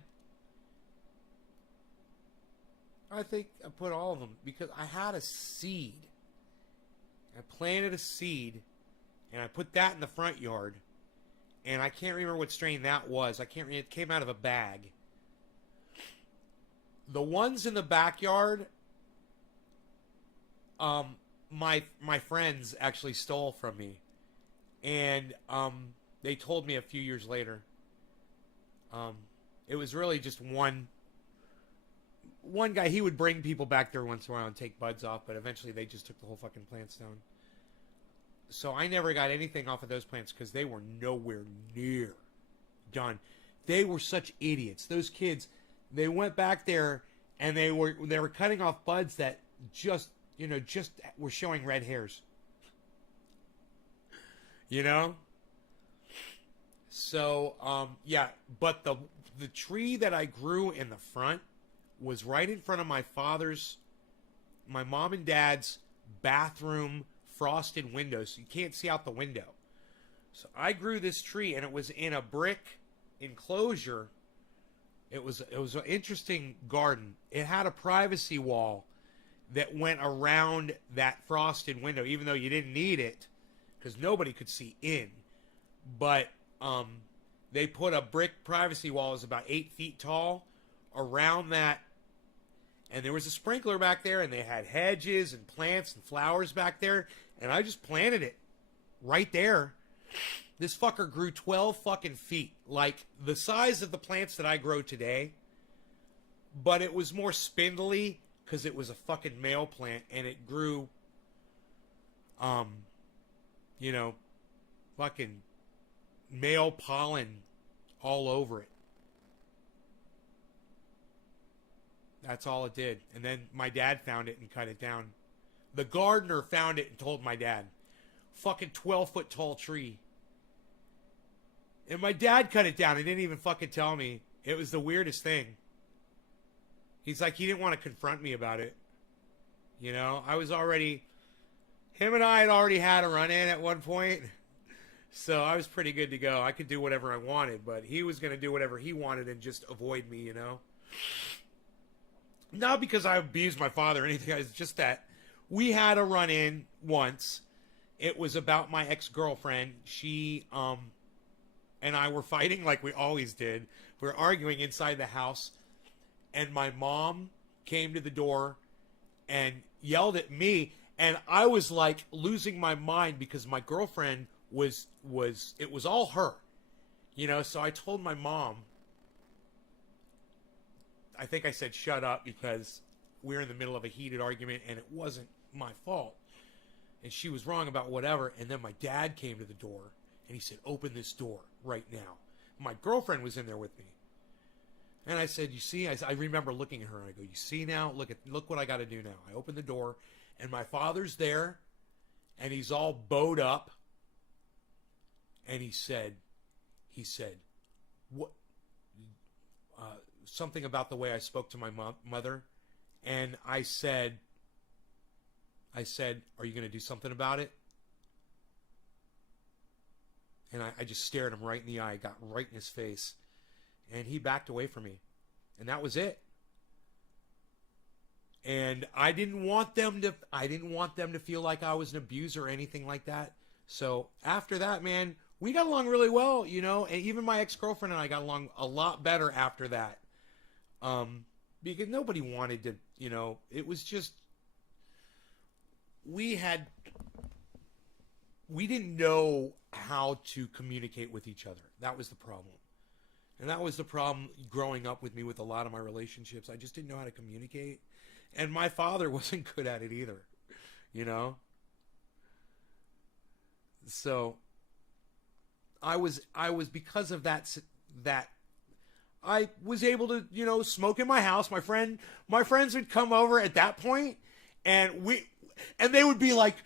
think I put all of them because I had a seed. I planted a seed, and I put that in the front yard. And I can't remember what strain that was. It came out of a bag. The ones in the backyard, my friends actually stole from me, and they told me a few years later. It was really just one guy. He would bring people back there once in a while and take buds off, but eventually they just took the whole fucking plants down. So I never got anything off of those plants because they were nowhere near done. They were such idiots. Those kids, they went back there and they were cutting off buds that just were showing red hairs. You know? So, yeah, but the tree that I grew in the front was right in front of my mom and dad's bathroom frosted windows, so you can't see out the window. So I grew this tree, and it was in a brick enclosure. It was an interesting garden. It had a privacy wall that went around that frosted window, even though you didn't need it, because nobody could see in. But they put a brick privacy wall that was about 8 feet tall around that. And there was a sprinkler back there, and they had hedges and plants and flowers back there. And I just planted it right there. This fucker grew 12 fucking feet. Like the size of the plants that I grow today. But it was more spindly because it was a fucking male plant. And it grew, fucking male pollen all over it. That's all it did. And then my dad found it and cut it down. The gardener found it and told my dad. Fucking 12-foot tall tree. And my dad cut it down. He didn't even fucking tell me. It was the weirdest thing. He's like, he didn't want to confront me about it. You know, him and I had already had a run-in at one point. So I was pretty good to go. I could do whatever I wanted, but he was going to do whatever he wanted and just avoid me, you know. Not because I abused my father or anything. It's just that we had a run-in once. It was about my ex-girlfriend. She and I were fighting like we always did. We were arguing inside the house. And my mom came to the door and yelled at me. And I was like losing my mind because my girlfriend it was all her. You know, so I told my mom, I think I said shut up because we're in the middle of a heated argument and it wasn't my fault. and she was wrong about whatever. And then my dad came to the door, and he said, "Open this door right now." My girlfriend was in there with me. And I said, "You see," I remember looking at her, and I go, "You see now? Look what I got to do now." I opened the door, and my father's there, and he's all bowed up. And he said, "What?" Something about the way I spoke to my mother. And I said, "Are you going to do something about it?" And I just stared him right in the eye, got right in his face. And he backed away from me. And that was it. And I didn't want them to feel like I was an abuser or anything like that. So after that, man, we got along really well, you know, and even my ex-girlfriend and I got along a lot better after that. Because nobody wanted to, you know, it was just, we didn't know how to communicate with each other. That was the problem. And that was the problem growing up with me with a lot of my relationships. I just didn't know how to communicate. And my father wasn't good at it either, you know? So I was because of that I was able to, you know, smoke in my house. My friends would come over at that point, and they would be like,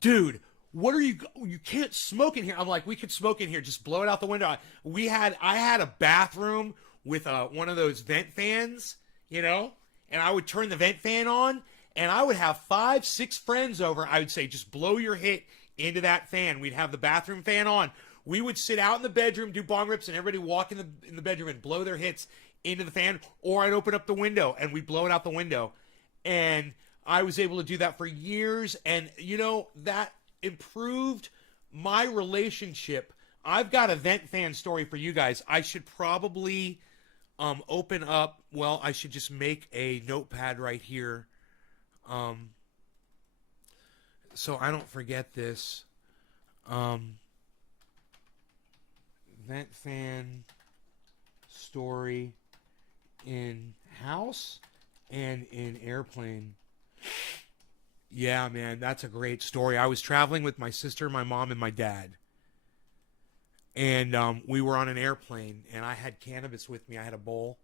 "Dude, what are you can't smoke in here." I'm like, "We could smoke in here. Just blow it out the window." I had a bathroom with one of those vent fans, you know, and I would turn the vent fan on, and I would have 5, 6 friends over. I would say, "Just blow your hit into that fan." We'd have the bathroom fan on. We would sit out in the bedroom, do bong rips, and everybody walk in the bedroom and blow their hits into the fan. Or I'd open up the window and we'd blow it out the window. And I was able to do that for years. And, you know, that improved my relationship. I've got a vent fan story for you guys. I should probably open up. Well, I should just make a notepad right here. So I don't forget this. Vent fan story in house and in airplane. Yeah, man, that's a great story. I was traveling with my sister, my mom, and my dad. And we were on an airplane, and I had cannabis with me. I had a bowl.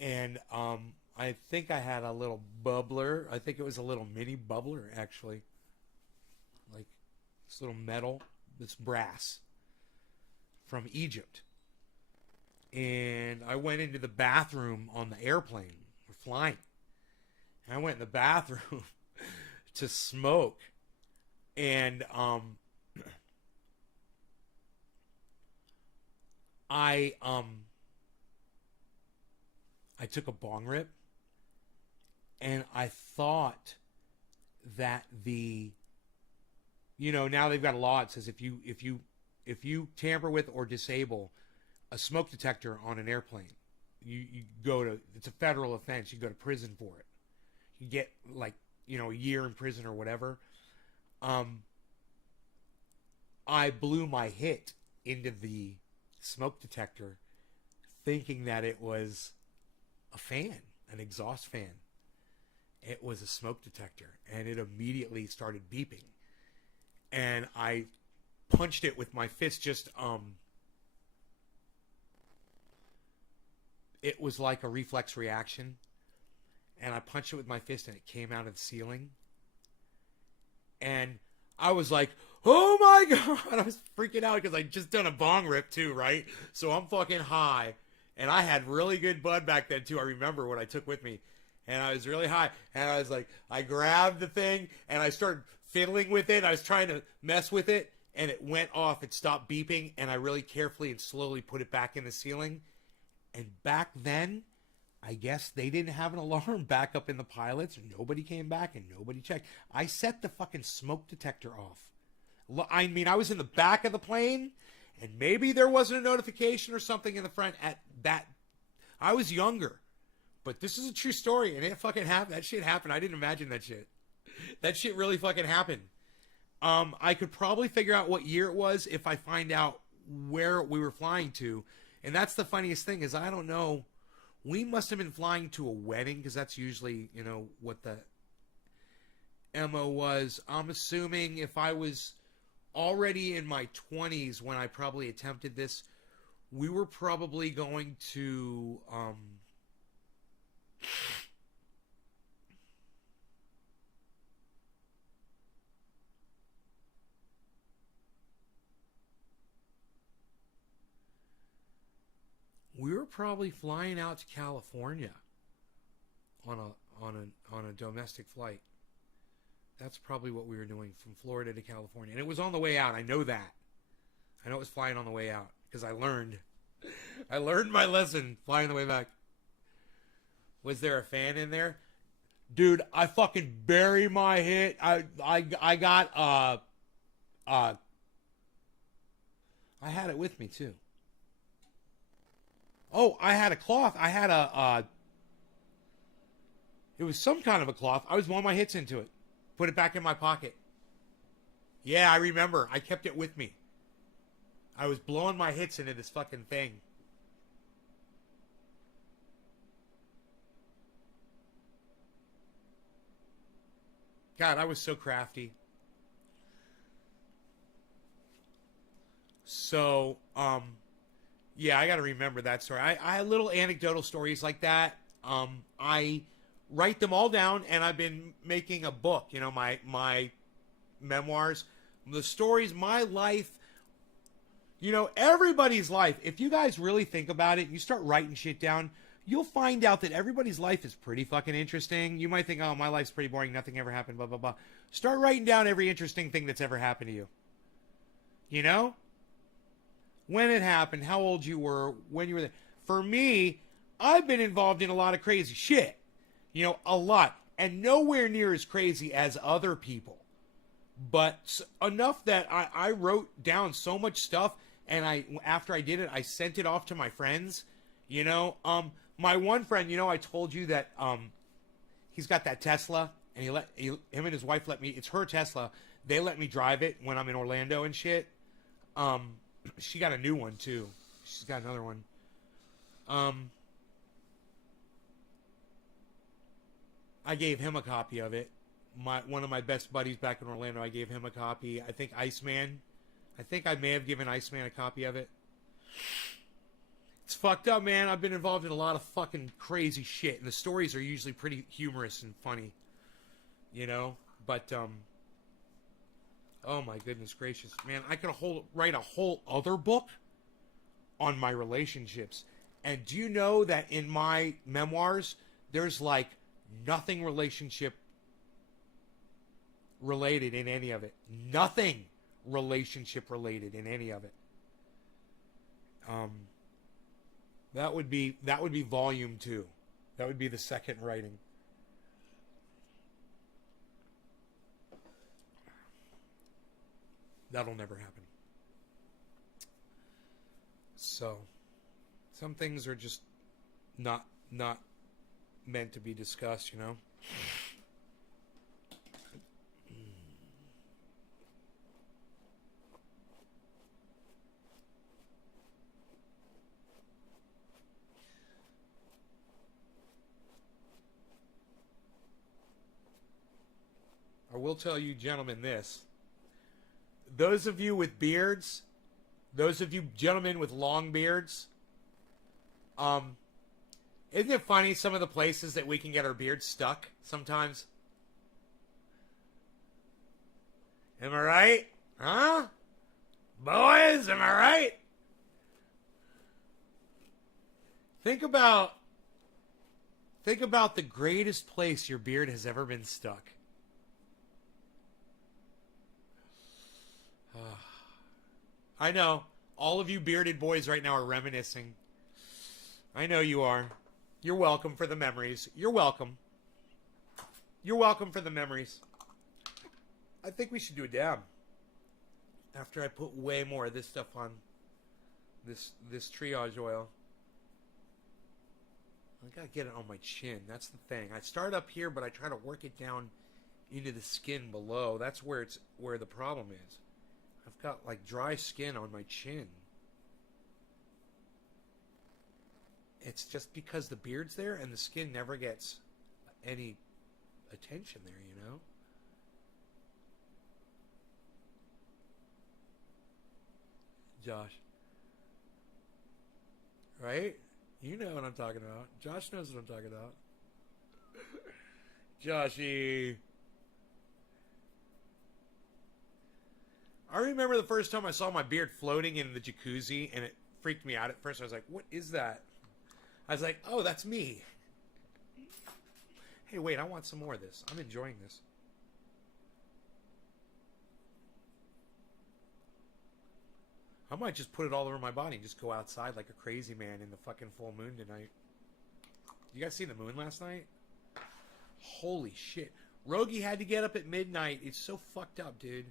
And I think I had a little bubbler. I think it was a little mini bubbler, actually. Like this little metal, this brass from Egypt. And I went into the bathroom on the airplane. We're flying. And I went in the bathroom to smoke. And I took a bong rip, and I thought that now they've got a law that says if you tamper with or disable a smoke detector on an airplane, you go to, it's a federal offense. You go to prison for it. You get a year in prison or whatever. I blew my hit into the smoke detector thinking that it was a fan, an exhaust fan. It was a smoke detector, and it immediately started beeping. And I punched it with my fist. It was like a reflex reaction. And I punched it with my fist, and it came out of the ceiling. And I was like, oh my God. I was freaking out because I just done a bong rip too, right? So I'm fucking high. And I had really good bud back then too. I remember what I took with me. And I was really high. And I was like, I grabbed the thing and I started fiddling with it. I was trying to mess with it. And it went off. It stopped beeping. And I really carefully and slowly put it back in the ceiling. And back then, I guess they didn't have an alarm back up in the pilots. Nobody came back and nobody checked. I set the fucking smoke detector off. I mean, I was in the back of the plane, and maybe there wasn't a notification or something in the front at that. I was younger, but this is a true story, and it fucking happened. That shit happened. I didn't imagine that shit. That shit really fucking happened. I could probably figure out what year it was if I find out where we were flying to. And that's the funniest thing is I don't know. We must have been flying to a wedding because that's usually, what Emma, was I'm assuming if I was already in my 20s when I probably attempted this, we were probably going to we were probably flying out to California on a domestic flight. That's probably what we were doing, from Florida to California. And it was on the way out. I know that. I know it was flying on the way out because I learned. I learned my lesson flying the way back. Was there a fan in there? Dude, I fucking bury my head. I got I had it with me too. Oh, I had a cloth. I had it was some kind of a cloth. I was blowing my hits into it. Put it back in my pocket. Yeah, I remember. I kept it with me. I was blowing my hits into this fucking thing. God, I was so crafty. So, yeah, I got to remember that story. I had little anecdotal stories like that. I write them all down, and I've been making a book. You know, my memoirs, the stories, my life. You know, everybody's life. If you guys really think about it, you start writing shit down, you'll find out that everybody's life is pretty fucking interesting. You might think, oh, my life's pretty boring, nothing ever happened, blah, blah, blah. Start writing down every interesting thing that's ever happened to you. You know? When it happened, how old you were, when you were there. For me, I've been involved in a lot of crazy shit. You know, a lot. And nowhere near as crazy as other people. But enough that I wrote down so much stuff, and after I did it, I sent it off to my friends. You know, my one friend, you know, I told you that he's got that Tesla, and him and his wife let me. It's her Tesla. They let me drive it when I'm in Orlando and shit. She got a new one too. She's got another one. I gave him a copy of it. One of my best buddies back in Orlando, I gave him a copy. I think Iceman. I think I may have given Iceman a copy of it. It's fucked up, man. I've been involved in a lot of fucking crazy shit, and the stories are usually pretty humorous and funny. You know? But, oh my goodness gracious. Man, I could write a whole other book on my relationships. And do you know that in my memoirs, there's like nothing relationship related in any of it. Nothing relationship related in any of it. That would be volume 2. That would be the second writing. That'll never happen. So, some things are just not meant to be discussed, you know? I will tell you, gentlemen, this. Those of you with beards, those of you gentlemen with long beards, isn't it funny some of the places that we can get our beards stuck sometimes? Am I right? Huh? Boys, am I right? Think about the greatest place your beard has ever been stuck. I know. All of you bearded boys right now are reminiscing. I know you are. You're welcome for the memories. You're welcome. You're welcome for the memories. I think we should do a dab. After I put way more of this stuff on this triage oil. I gotta get it on my chin. That's the thing. I start up here, but I try to work it down into the skin below. That's where the problem is. I've got like dry skin on my chin. It's just because the beard's there and the skin never gets any attention there, you know? Josh. Right? You know what I'm talking about. Josh knows what I'm talking about. Joshy. I remember the first time I saw my beard floating in the jacuzzi, and it freaked me out at first. I was like, what is that? I was like, oh, that's me. Hey, wait, I want some more of this. I'm enjoying this. I might just put it all over my body and just go outside like a crazy man in the fucking full moon tonight. You guys seen the moon last night? Holy shit. Rogie had to get up at midnight. It's so fucked up, dude.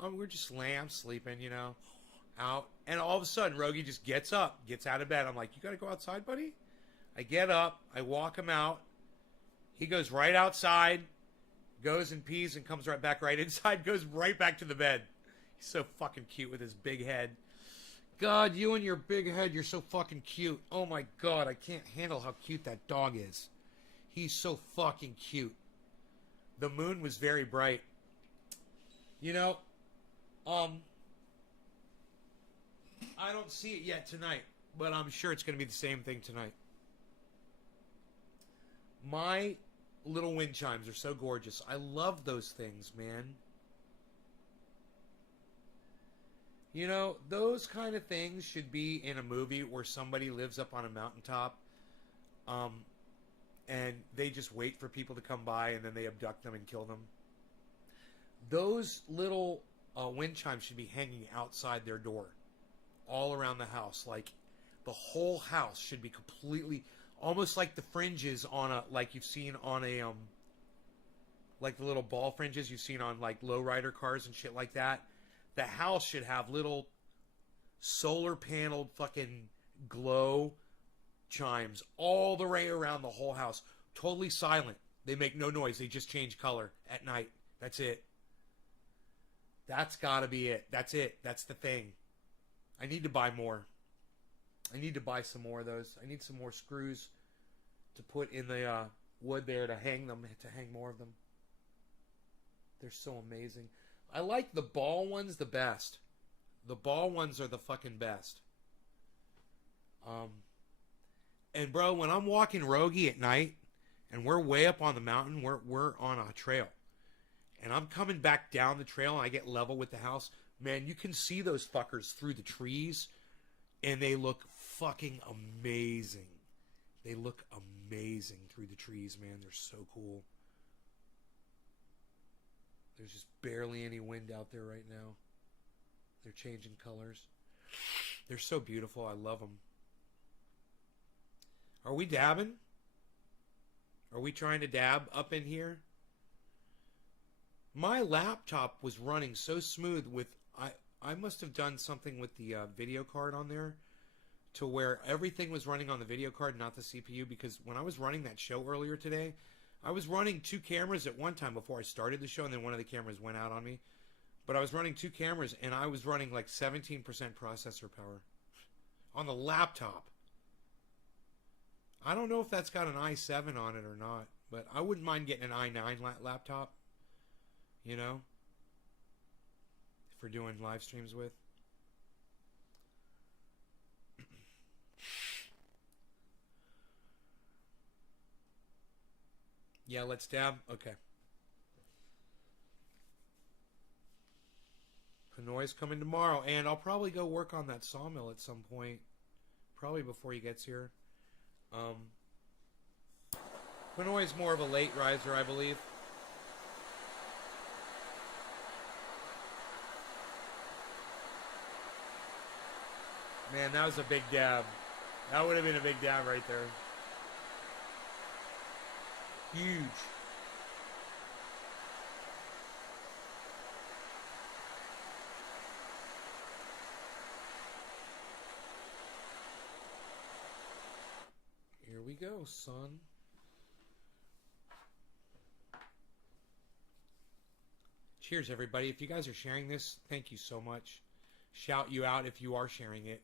We're just laying, I'm sleeping, you know, out. And all of a sudden, Rogie just gets up, gets out of bed. I'm like, you got to go outside, buddy? I get up. I walk him out. He goes right outside, goes and pees and comes right back right inside, goes right back to the bed. He's so fucking cute with his big head. God, you and your big head, you're so fucking cute. Oh my God, I can't handle how cute that dog is. He's so fucking cute. The moon was very bright. You know, I don't see it yet tonight, but I'm sure it's going to be the same thing tonight. My little wind chimes are so gorgeous. I love those things, man. You know, those kind of things should be in a movie where somebody lives up on a mountaintop, and they just wait for people to come by and then they abduct them and kill them. Those little wind chimes should be hanging outside their door, all around the house. Like, the whole house should be completely, almost like the fringes on a, like you've seen on a, like the little ball fringes you've seen on like lowrider cars and shit like that. The house should have little solar paneled fucking glow chimes all the way around the whole house. Totally silent. They make no noise. They just change color at night. That's it. That's gotta be it. That's it. That's the thing. I need to buy more. I need to buy some more of those. I need some more screws to put in the wood there to hang them, to hang more of them. They're so amazing. I like the ball ones the best. The ball ones are the fucking best. And bro, when I'm walking Rogie at night, and we're way up on the mountain, we're on a trail, and I'm coming back down the trail, and I get level with the house, man, you can see those fuckers through the trees, and they look fucking amazing. They look amazing through the trees, man. They're so cool. There's just barely any wind out there right now. They're changing colors. They're so beautiful. I love them. Are we dabbing? Are we trying to dab up in here? My laptop was running so smooth with... I must have done something with the video card on there to where everything was running on the video card, not the CPU, because when I was running that show earlier today, I was running 2 cameras at one time before I started the show, and then one of the cameras went out on me. But I was running 2 cameras, and I was running like 17% processor power on the laptop. I don't know if that's got an i7 on it or not, but I wouldn't mind getting an i9 laptop, you know, if we're doing live streams with. Yeah, let's dab. Okay. Pinoy's coming tomorrow, and I'll probably go work on that sawmill at some point. Probably before he gets here. Pinoy's more of a late riser, I believe. Man, that was a big dab. That would have been a big dab right there. Huge. Here we go, son. Cheers, everybody. If you guys are sharing this, thank you so much. Shout you out if you are sharing it.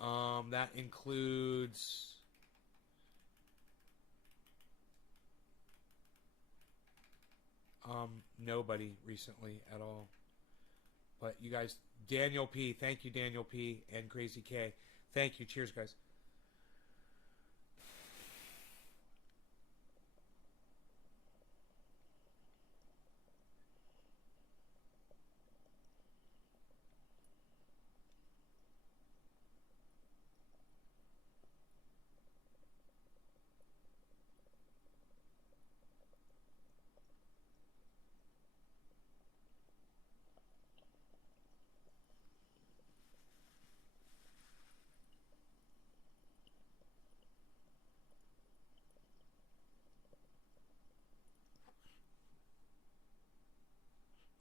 That includes... nobody recently at all. But you guys, Daniel P, thank you, Daniel P, and Crazy K. Thank you. Cheers, guys.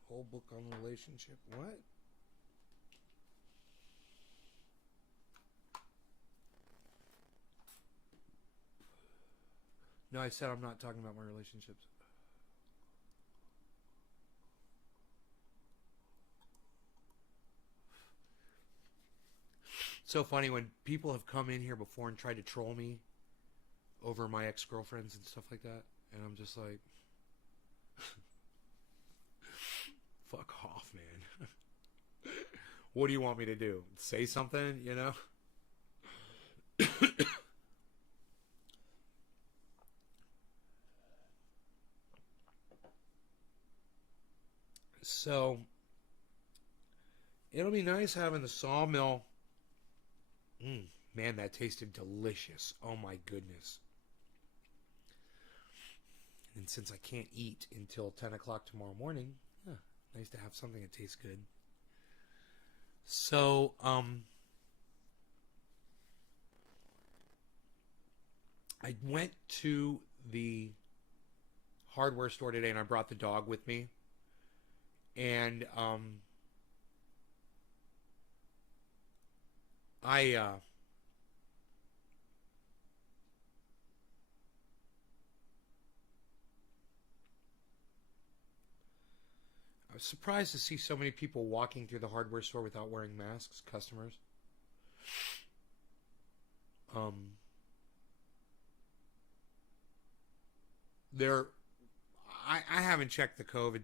Whole book on relationship. What? No, I said I'm not talking about my relationships. So funny when people have come in here before and tried to troll me over my ex-girlfriends and stuff like that. And I'm just like, fuck off, man. What do you want me to do? Say something, you know? So, it'll be nice having the sawmill. Man, that tasted delicious. Oh my goodness. And since I can't eat until 10 o'clock tomorrow morning, nice to have something that tastes good. So, I went to the hardware store today and I brought the dog with me. And, I was surprised to see so many people walking through the hardware store without wearing masks, customers. There, I haven't checked the COVID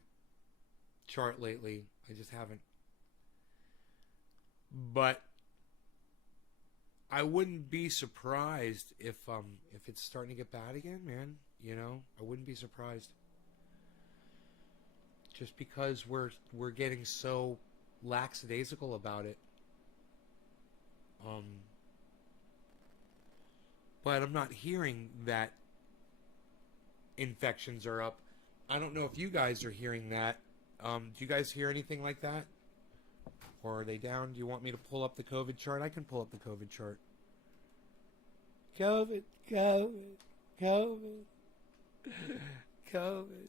chart lately. I just haven't. But I wouldn't be surprised if it's starting to get bad again, man. You know, I wouldn't be surprised. Just because we're getting so lackadaisical about it. But I'm not hearing that infections are up. I don't know if you guys are hearing that. Do you guys hear anything like that? Or are they down? Do you want me to pull up the COVID chart? I can pull up the COVID chart. COVID, COVID, COVID, COVID.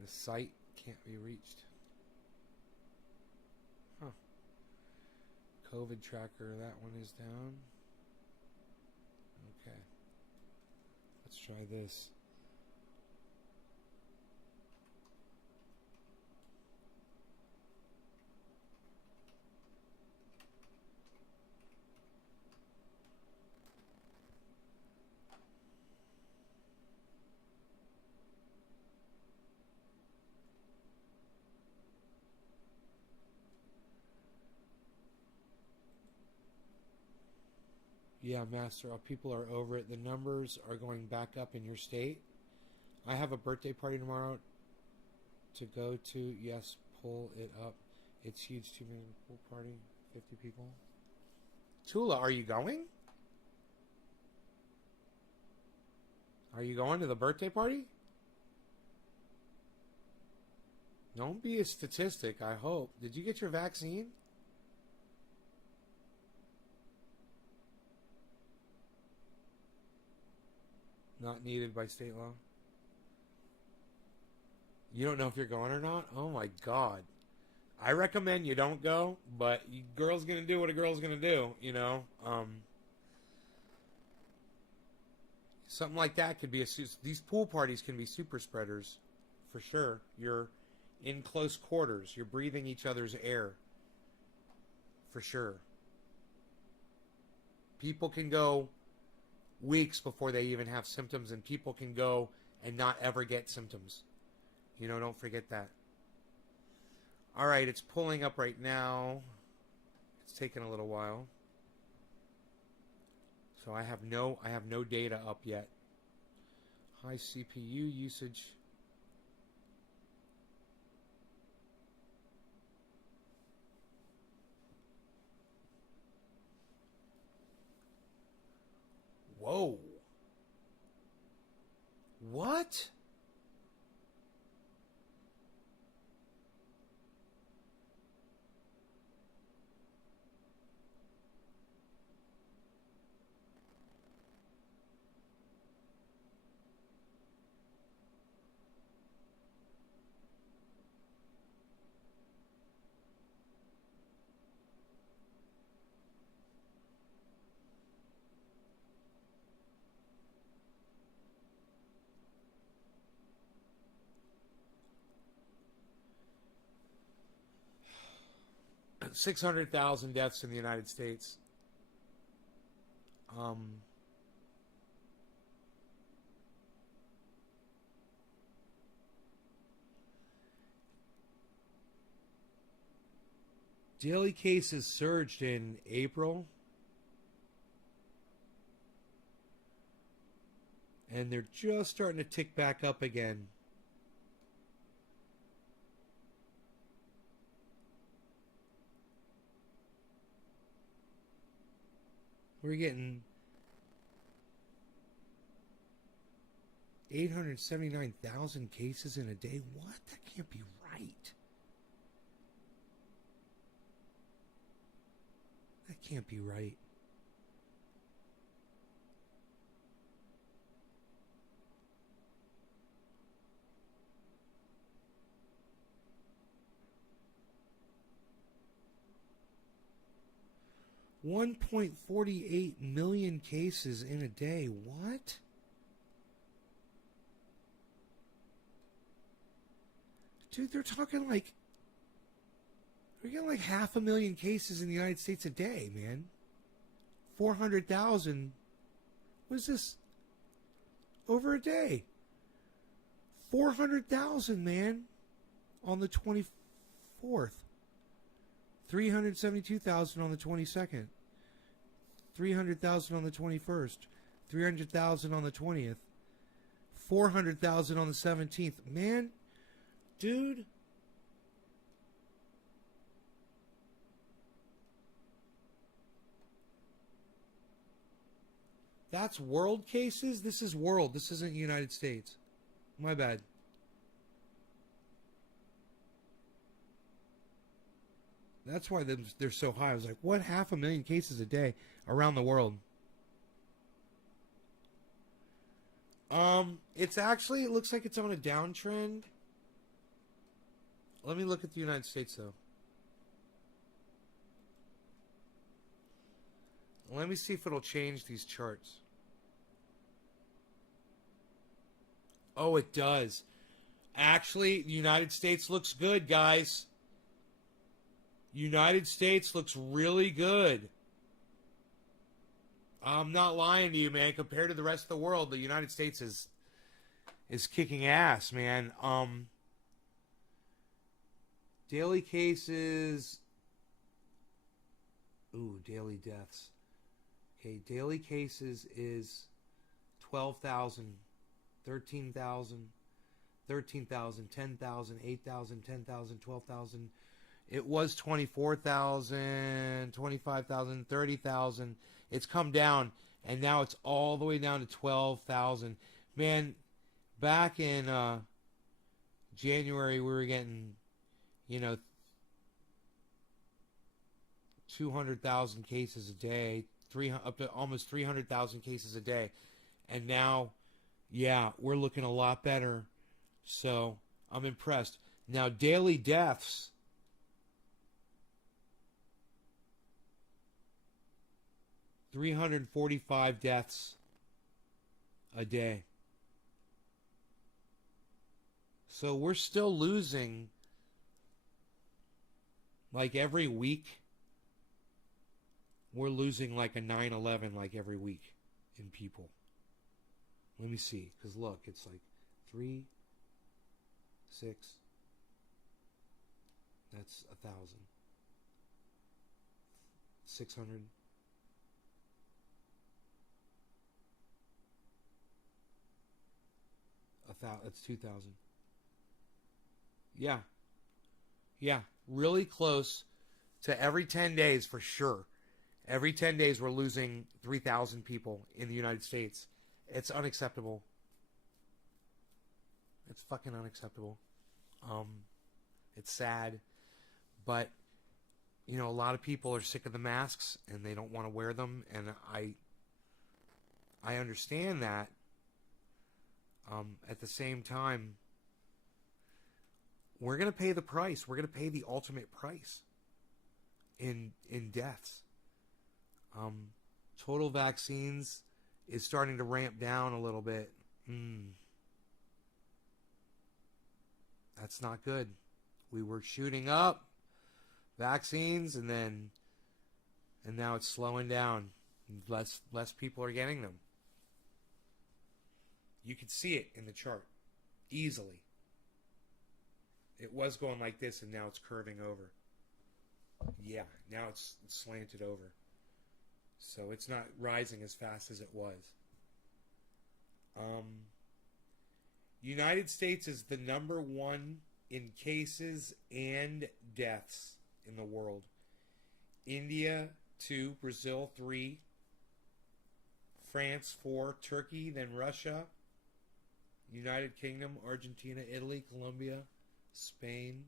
The site can't be reached. Huh. COVID tracker, that one is down. Okay. Let's try this. Yeah, Master, people are over it. The numbers are going back up in your state. I have a birthday party tomorrow to go to. Yes, pull it up. It's huge. 2 million pool party, 50 people. Tula, are you going? Are you going to the birthday party? Don't be a statistic, I hope. Did you get your vaccine? Not needed by state law. You don't know if you're going or not? Oh my God. I recommend you don't go, but girl's gonna do what a girl's gonna do, you know? Something like that could be these pool parties can be super spreaders, for sure. You're in close quarters. You're breathing each other's air. for sure. People can go weeks before they even have symptoms, and people can go and not ever get symptoms. You know, don't forget that. All right, it's pulling up right now. It's taking a little while. So I have no data up yet. High CPU usage. Whoa. What? $600,000 deaths in the United States. Daily cases surged in April, and they're just starting to tick back up again. We're getting 879,000 cases in a day. What? That can't be right. That can't be right. $1.48 million cases in a day. What? Dude, they're talking like we're getting like 500,000 cases in the United States a day, man. 400,000. What is this? Over a day. 400,000, man. On the 24th. 372,000 on the 22nd. 300,000 on the 21st. 300,000 on the 20th. 400,000 on the 17th. Man, dude. That's world cases? This is world. This isn't United States. My bad. That's why they're so high. I was like, what? 500,000 cases a day around the world? It's actually, it looks like it's on a downtrend. Let me look at the United States, though. Let me see if it'll change these charts. Oh, it does. Actually, the United States looks good, guys. United States looks really good. I'm not lying to you, man. Compared to the rest of the world, the United States is kicking ass, man. Daily cases. Ooh, daily deaths. Okay, daily cases is 12,000, 13,000, 13,000, 10,000, 8,000, 10,000, 12,000. It was 24,000, 25,000, 30,000. It's come down, and now it's all the way down to 12,000. Man, back in January, we were getting, 200,000 cases a day, up to almost 300,000 cases a day. And now, yeah, we're looking a lot better. So I'm impressed. Now, daily deaths. 345 deaths a day. So we're still losing like every week we're losing like a 9/11 like every week in people. Let me see, because look, it's like 3, 6. That's 1,000. 600. That's 2,000. Yeah, yeah, really close to every 10 days for sure. Every 10 days we're losing 3,000 people in the United States. It's unacceptable. It's fucking unacceptable. Um, it's sad, but you know, a lot of people are sick of the masks and they don't want to wear them, and I understand that. At the same time, we're gonna pay the price. We're gonna pay the ultimate price in deaths. Total vaccines is starting to ramp down a little bit. That's not good. We were shooting up vaccines, and now it's slowing down. Less people are getting them. You can see it in the chart easily. It was going like this, and now it's curving over. Yeah, now it's slanted over. So it's not rising as fast as it was. United States is the number one in cases and deaths in the world. India 2, Brazil 3, France 4, Turkey, then Russia, United Kingdom, Argentina, Italy, Colombia, Spain.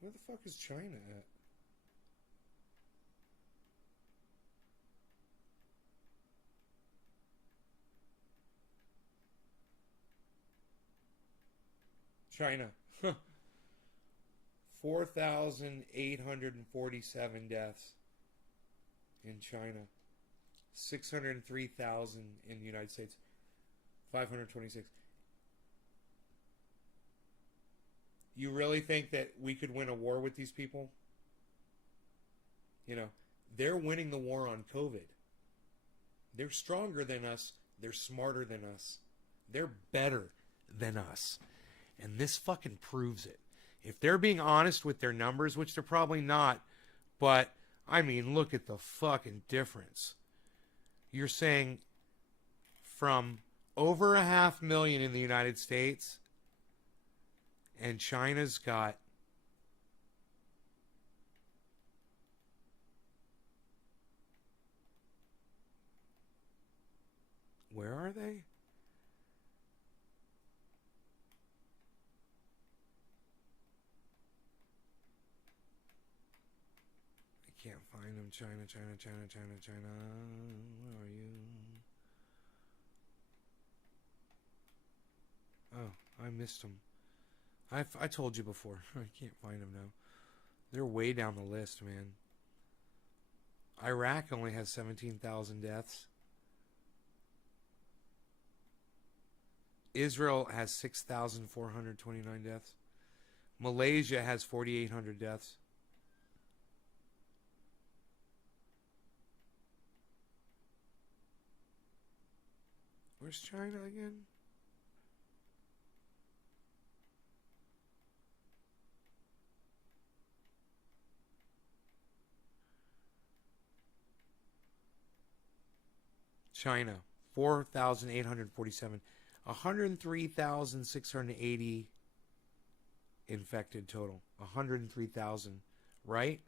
Where the fuck is China at? China. 4,847 deaths in China. 603,000 in the United States. 526. You really think that we could win a war with these people? You know, they're winning the war on COVID. They're stronger than us. They're smarter than us. They're better than us. And this fucking proves it. If they're being honest with their numbers, which they're probably not, but, I mean, look at the fucking difference. You're saying from over 500,000 in the United States, and China's got where are they? I can't find them. China. Where are you? Oh, I missed them. I told you before. I can't find them now. They're way down the list, man. Iraq only has 17,000 deaths. Israel has 6,429 deaths. Malaysia has 4,800 deaths. Where's China again? China, 4,847. 103,680 infected total. 103,000, right?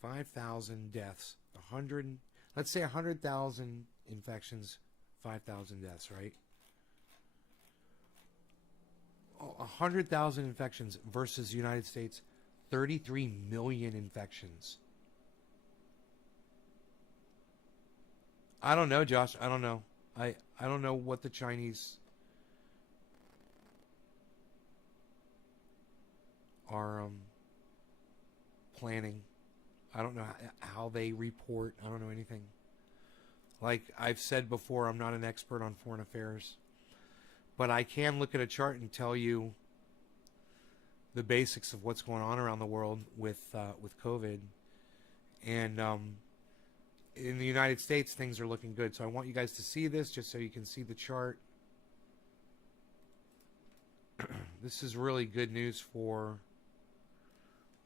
5,000 deaths. Let's say 100,000 infections, 5,000 deaths, right? 100,000 infections versus United States, 33 million infections. I don't know, Josh. I don't know. I don't know what the Chinese are planning. I don't know how they report. I don't know anything. Like I've said before, I'm not an expert on foreign affairs, but I can look at a chart and tell you the basics of what's going on around the world with COVID. And in the United States, things are looking good. So I want you guys to see this just so you can see the chart. This is really good news for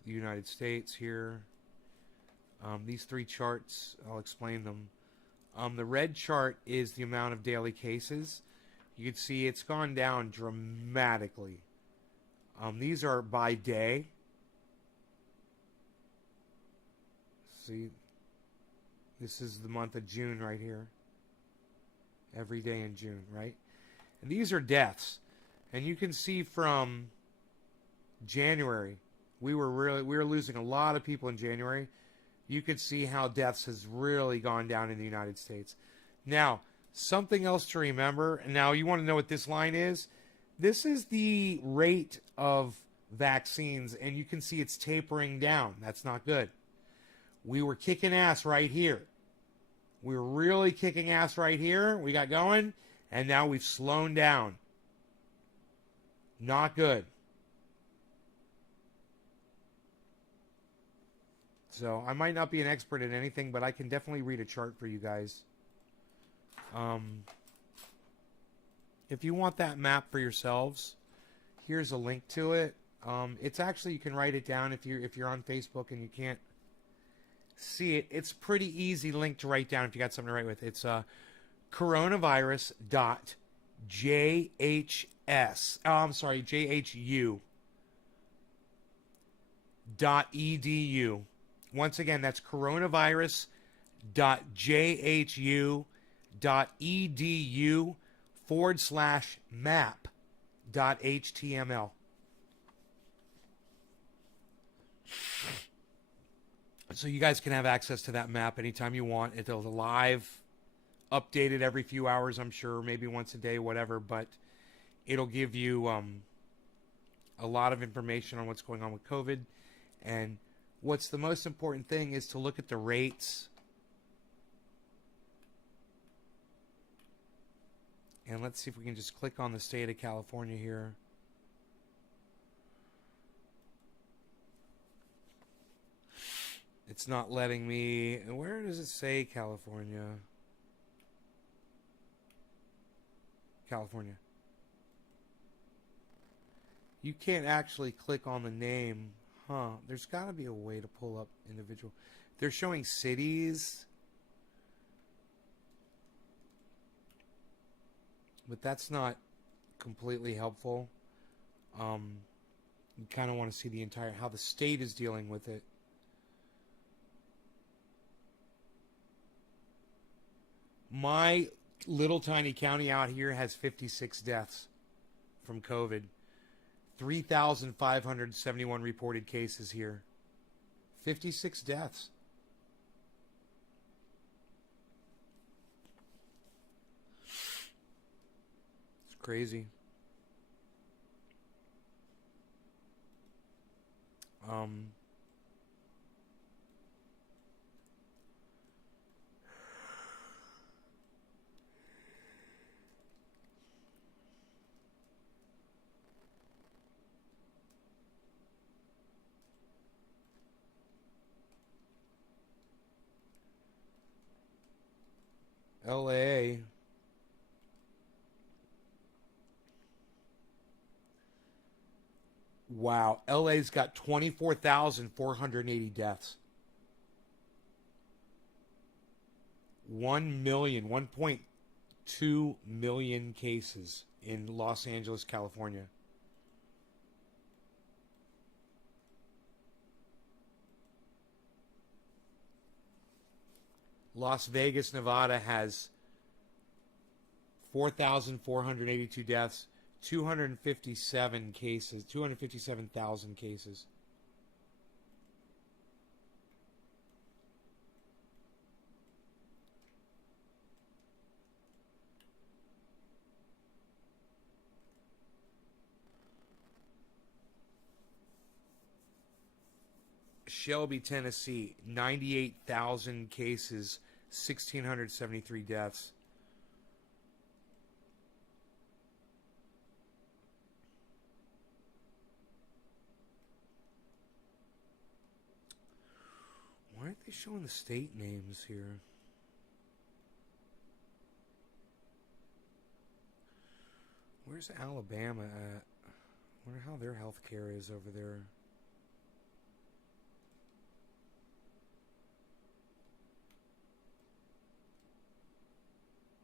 the United States here. These three charts, I'll explain them. The red chart is the amount of daily cases. You can see it's gone down dramatically. These are by day. See, this is the month of June right here. Every day in June, right? And these are deaths. And you can see from January, we were losing a lot of people in January. You could see how deaths has really gone down in the United States. Now, something else to remember. Now, you want to know what this line is? This is the rate of vaccines, and you can see it's tapering down. That's not good. We were kicking ass right here. We were really kicking ass right here. We got going, and now we've slowed down. Not good. So I might not be an expert in anything, but I can definitely read a chart for you guys. If you want that map for yourselves, here's a link to it. It's actually, you can write it down if you're on Facebook and you can't see it. It's pretty easy link to write down if you got something to write with. It's jhu.edu. Once again, that's coronavirus.jhu.edu/map.html. So you guys can have access to that map anytime you want. It's live, updated every few hours, I'm sure, maybe once a day, whatever, but it'll give you a lot of information on what's going on with COVID. And what's the most important thing is to look at the rates. And let's see if we can just click on the state of California here. It's not letting me. Where does it say California? California. You can't actually click on the name. Huh. There's got to be a way to pull up individual. They're showing cities. But that's not completely helpful. You kind of want to see the entire, how the state is dealing with it. My little tiny county out here has 56 deaths from COVID. 3,571 reported cases here. 56 deaths. It's crazy. LA. Wow, LA's got 24,480 deaths. 1.2 million cases in Los Angeles, California. Las Vegas, Nevada has 4,482 deaths, 257 cases, 257,000 cases. Shelby, Tennessee, 98,000 cases, 1,673 deaths. Why aren't they showing the state names here? Where's Alabama at? I wonder how their health care is over there.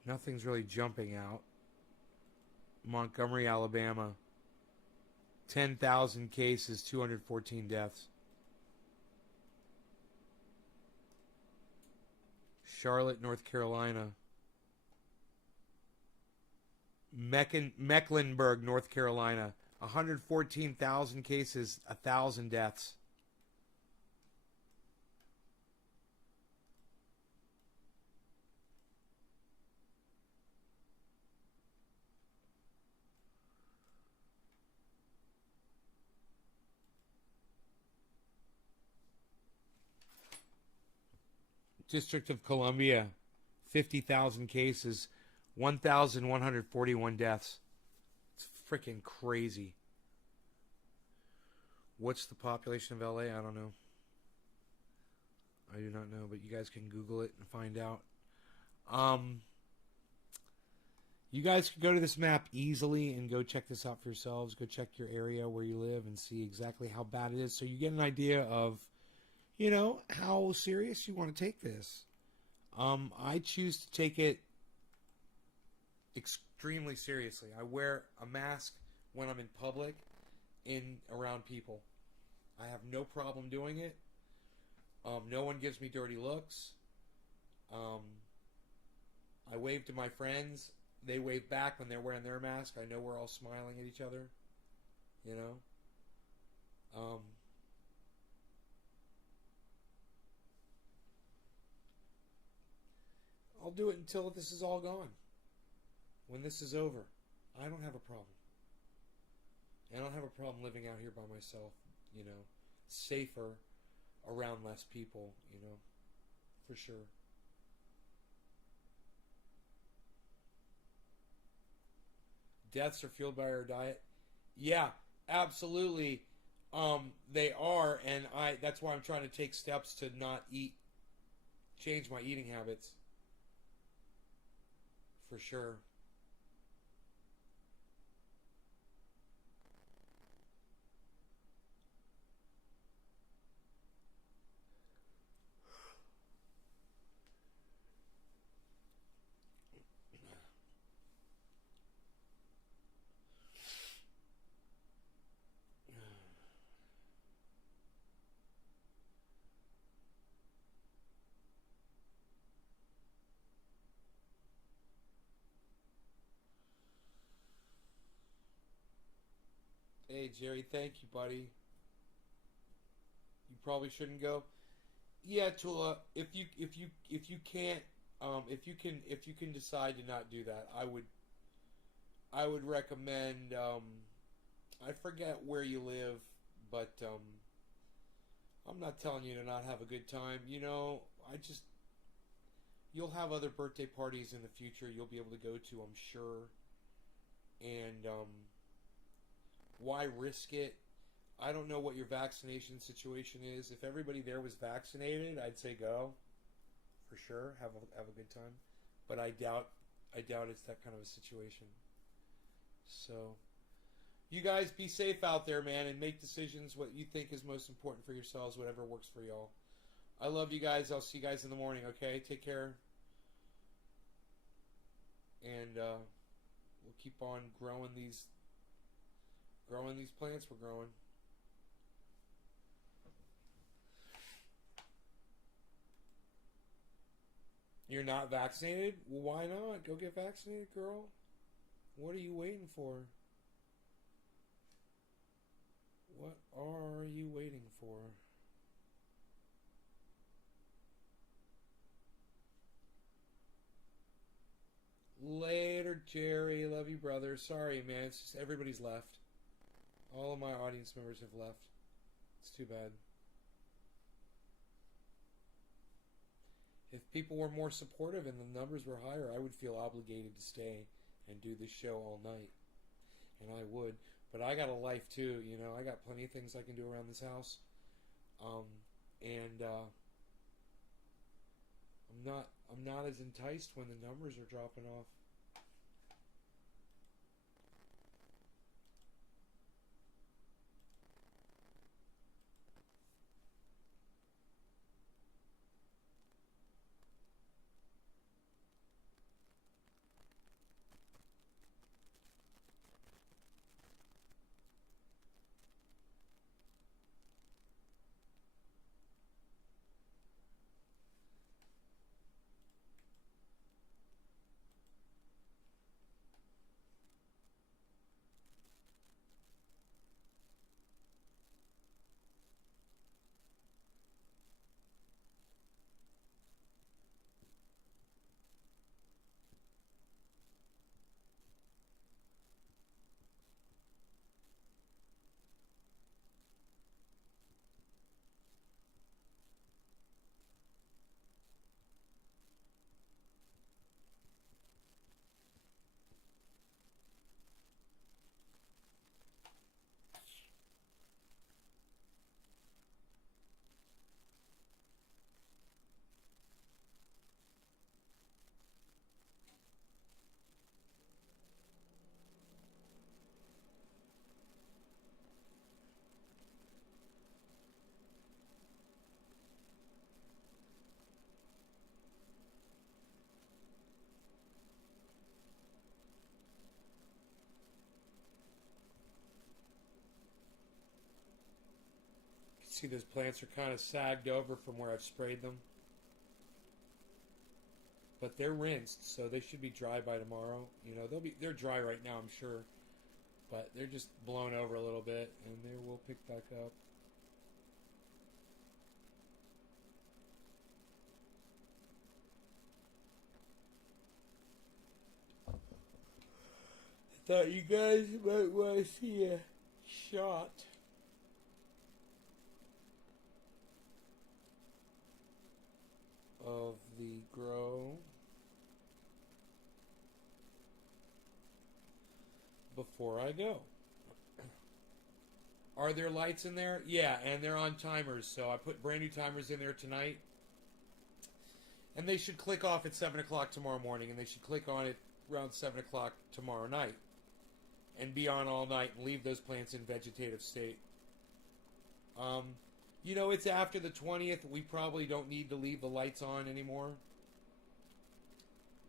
Nothing's really jumping out. Montgomery, Alabama. 10,000 cases, 214 deaths. Charlotte, North Carolina. Mecklenburg, North Carolina. 114,000 cases, 1,000 deaths. District of Columbia, 50,000 cases, 1,141 deaths. It's freaking crazy. What's the population of LA? I don't know. I do not know, but you guys can Google it and find out. You guys can go to this map easily and go check this out for yourselves. Go check your area where you live and see exactly how bad it is, so you get an idea of, you know, how serious you want to take this. I choose to take it extremely seriously. I wear a mask when I'm in public, around people. I have no problem doing it. No one gives me dirty looks. I wave to my friends. They wave back when they're wearing their mask. I know we're all smiling at each other. You know? I'll do it until this is all gone. When this is over, I don't have a problem. I don't have a problem living out here by myself, you know, safer, around less people, you know, for sure. Deaths are fueled by our diet. Yeah, absolutely. They are, and that's why I'm trying to take steps to not change my eating habits. For sure. Hey Jerry, thank you, buddy. You probably shouldn't go. Yeah, Tula, if you can't if you can decide to not do that, I would recommend I forget where you live, but I'm not telling you to not have a good time. You know, you'll have other birthday parties in the future you'll be able to go to, I'm sure. And why risk it? I don't know what your vaccination situation is. If everybody there was vaccinated, I'd say go for sure. Have a good time, but I doubt it's that kind of a situation. So, you guys be safe out there, man, and make decisions what you think is most important for yourselves, whatever works for y'all. I love you guys. I'll see you guys in the morning. Okay, take care, and we'll keep on growing these plants we're growing. You're not vaccinated? Well, why not? Go get vaccinated, girl. What are you waiting for? What are you waiting for? Later, Jerry. Love you, brother. Sorry, man. It's just everybody's left. All of my audience members have left. It's too bad. If people were more supportive and the numbers were higher, I would feel obligated to stay and do this show all night. And I would. But I got a life too, you know. I got plenty of things I can do around this house. And I'm not as enticed when the numbers are dropping off. See, those plants are kind of sagged over from where I've sprayed them. But they're rinsed, so they should be dry by tomorrow. You know, they're dry right now, I'm sure. But they're just blown over a little bit, and they will pick back up. I thought you guys might want to see a shot of the grow before I go. Are there lights in there? Yeah, and they're on timers, so I put brand new timers in there tonight. And they should click off at 7 o'clock tomorrow morning, and they should click on it around 7 o'clock tomorrow night. And be on all night and leave those plants in vegetative state. You know, it's after the 20th. We probably don't need to leave the lights on anymore.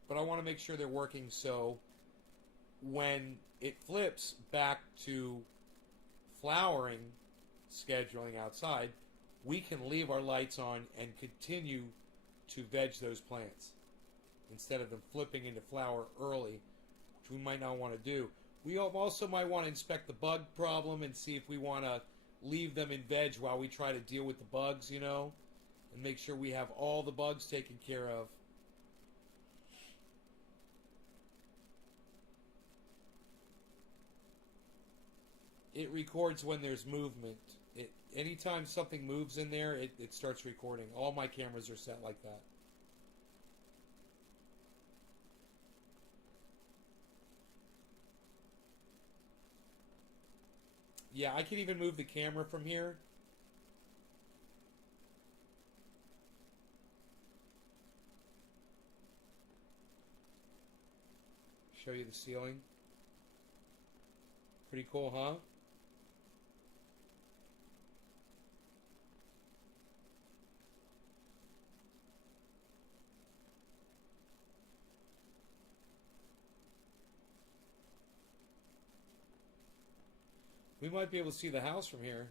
But I want to make sure they're working so when it flips back to flowering scheduling outside, we can leave our lights on and continue to veg those plants instead of them flipping into flower early, which we might not want to do. We also might want to inspect the bug problem and see if we want to leave them in veg while we try to deal with the bugs, you know, and make sure we have all the bugs taken care of. It records when there's movement. Anytime something moves in there, it starts recording. All my cameras are set like that. Yeah, I can even move the camera from here. Show you the ceiling. Pretty cool, huh? We might be able to see the house from here.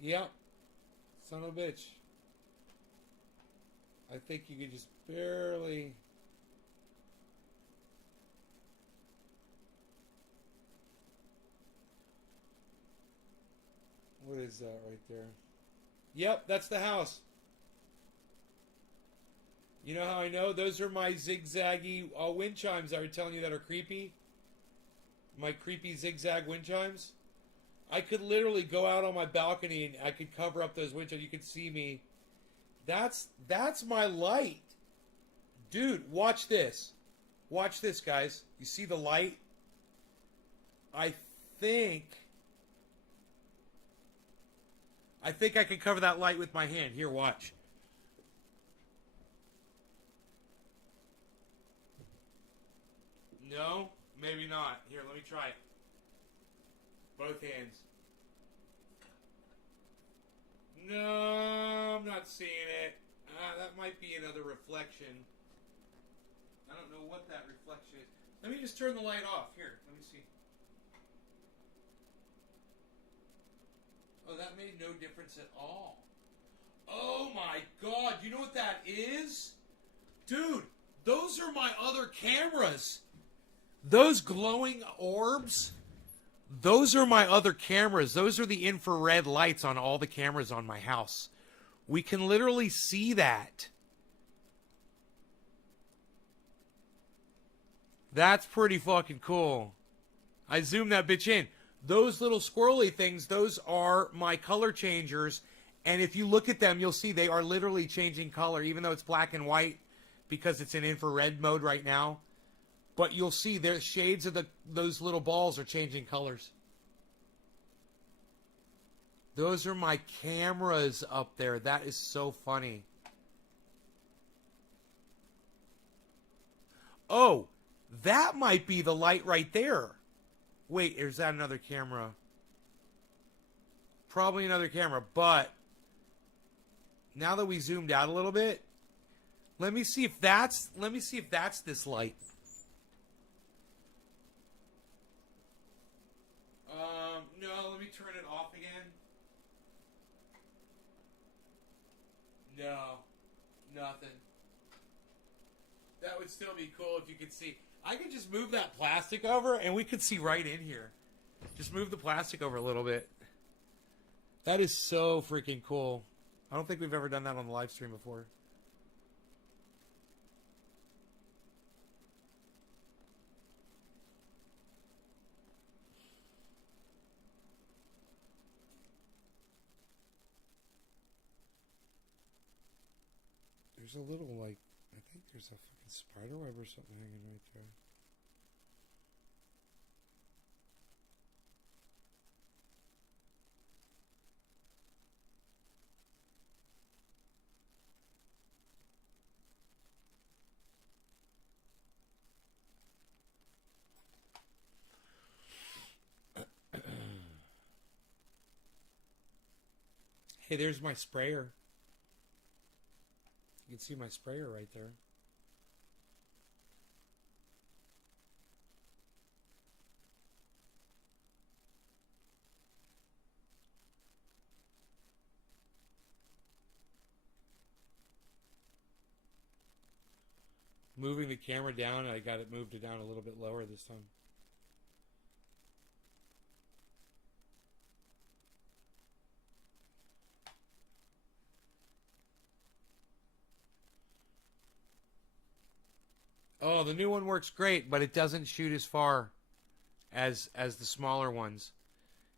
Yep. Son of a bitch. I think you could just barely... What is that right there? Yep, that's the house. You know how I know? Those are my zigzaggy wind chimes I was telling you that are creepy. My creepy zigzag wind chimes. I could literally go out on my balcony and I could cover up those wind chimes. You could see me. That's my light. Dude, watch this. Watch this, guys. You see the light? I think I can cover that light with my hand. Here, watch. No, maybe not. Here, let me try it. Both hands. No, I'm not seeing it. That might be another reflection. I don't know what that reflection is. Let me just turn the light off. Here, let me see. Oh, that made no difference at all. Oh my god, you know what that is? Dude, those are my other cameras. Those glowing orbs, those are my other cameras. Those are the infrared lights on all the cameras on my house. We can literally see that. That's pretty fucking cool. I zoomed that bitch in. Those little squirrely things, those are my color changers. And if you look at them, you'll see they are literally changing color, even though it's black and white, because it's in infrared mode right now. But you'll see there's shades of those little balls are changing colors. Those are my cameras up there. That is so funny. Oh, that might be the light right there. Wait, is that another camera? Probably another camera, but now that we zoomed out a little bit, let me see if that's this light. No, let me turn it off again. No, nothing. That would still be cool if you could see. I could just move that plastic over and we could see right in here. Just move the plastic over a little bit. That is so freaking cool. I don't think we've ever done that on the live stream before. There's a little, like, I think there's a fucking spider web or something hanging right there. Hey, there's my sprayer. You can see my sprayer right there. Moving the camera down, I got it moved it down a little bit lower this time. Oh, the new one works great, but it doesn't shoot as far as the smaller ones.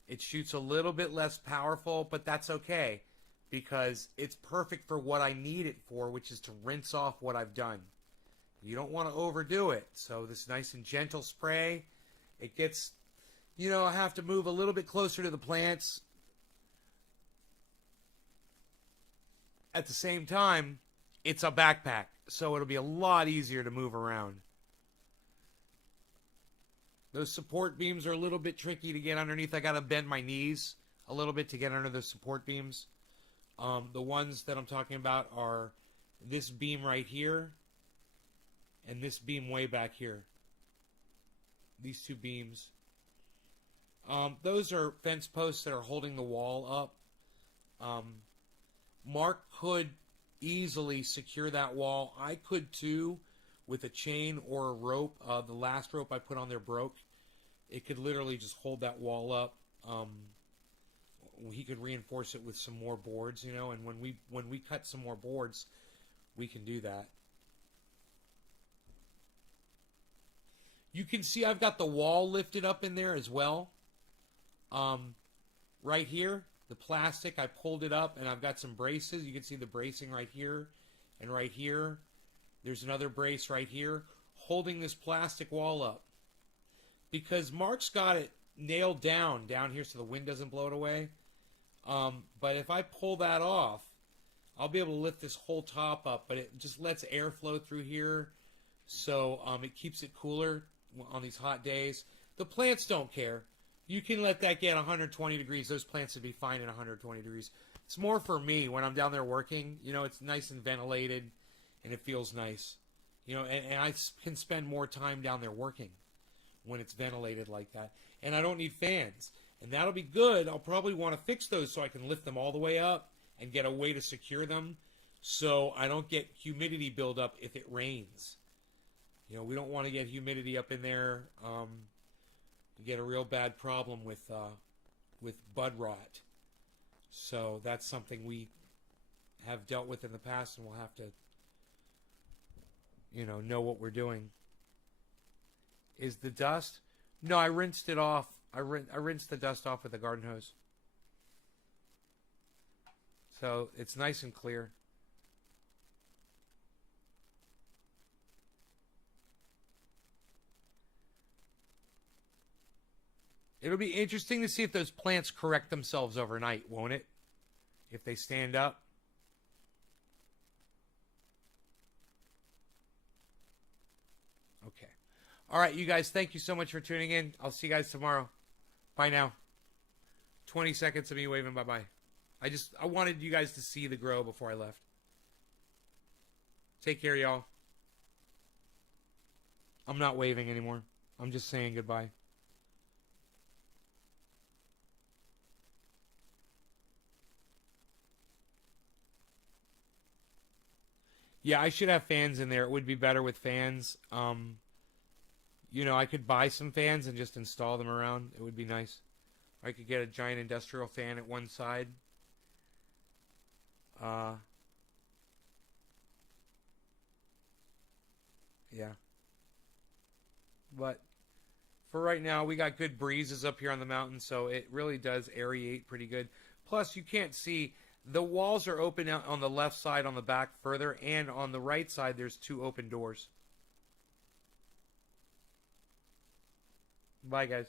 It shoots a little bit less powerful, but that's okay because it's perfect for what I need it for, which is to rinse off what I've done. You don't want to overdo it. So this nice and gentle spray, it gets, I have to move a little bit closer to the plants. At the same time, it's a backpack, so it'll be a lot easier to move around. Those support beams are a little bit tricky to get underneath. I got to bend my knees a little bit to get under the support beams. The ones that I'm talking about are this beam right here and this beam way back here. These two beams. Those are fence posts that are holding the wall up. Mark could easily secure that wall. I could too with a chain or a rope. The last rope I put on there broke. It could literally just hold that wall up. He could reinforce it with some more boards, and when we cut some more boards, we can do that. You can see I've got the wall lifted up in there as well. Right here, the plastic, I pulled it up, and I've got some braces. You can see the bracing right here and right here. There's another brace right here holding this plastic wall up. Because Mark's got it nailed down here so the wind doesn't blow it away. But if I pull that off, I'll be able to lift this whole top up, but it just lets air flow through here, so it keeps it cooler on these hot days. The plants don't care. You can let that get 120 degrees. Those plants would be fine at 120 degrees. It's more for me when I'm down there working. You know, it's nice and ventilated, and it feels nice. You know, and I can spend more time down there working when it's ventilated like that. And I don't need fans. And that'll be good. I'll probably want to fix those so I can lift them all the way up and get a way to secure them so I don't get humidity buildup if it rains. You know, we don't want to get humidity up in there. We get a real bad problem with bud rot. So that's something we have dealt with in the past, and we'll have to, you know what we're doing. Is the dust? No, I rinsed it off. I rinsed the dust off with a garden hose. So it's nice and clear. It'll be interesting to see if those plants correct themselves overnight, won't it? If they stand up. Okay. All right, you guys, thank you so much for tuning in. I'll see you guys tomorrow. Bye now. 20 seconds of me waving bye-bye. I wanted you guys to see the grow before I left. Take care, y'all. I'm not waving anymore. I'm just saying goodbye. Yeah, I should have fans in there. It would be better with fans. You know, I could buy some fans and just install them around. It would be nice. I could get a giant industrial fan at one side. Yeah. But for right now, we got good breezes up here on the mountain, so it really does aerate pretty good. Plus, you can't see, the walls are open out on the left side on the back further, and on the right side, there's 2 open doors. Bye, guys.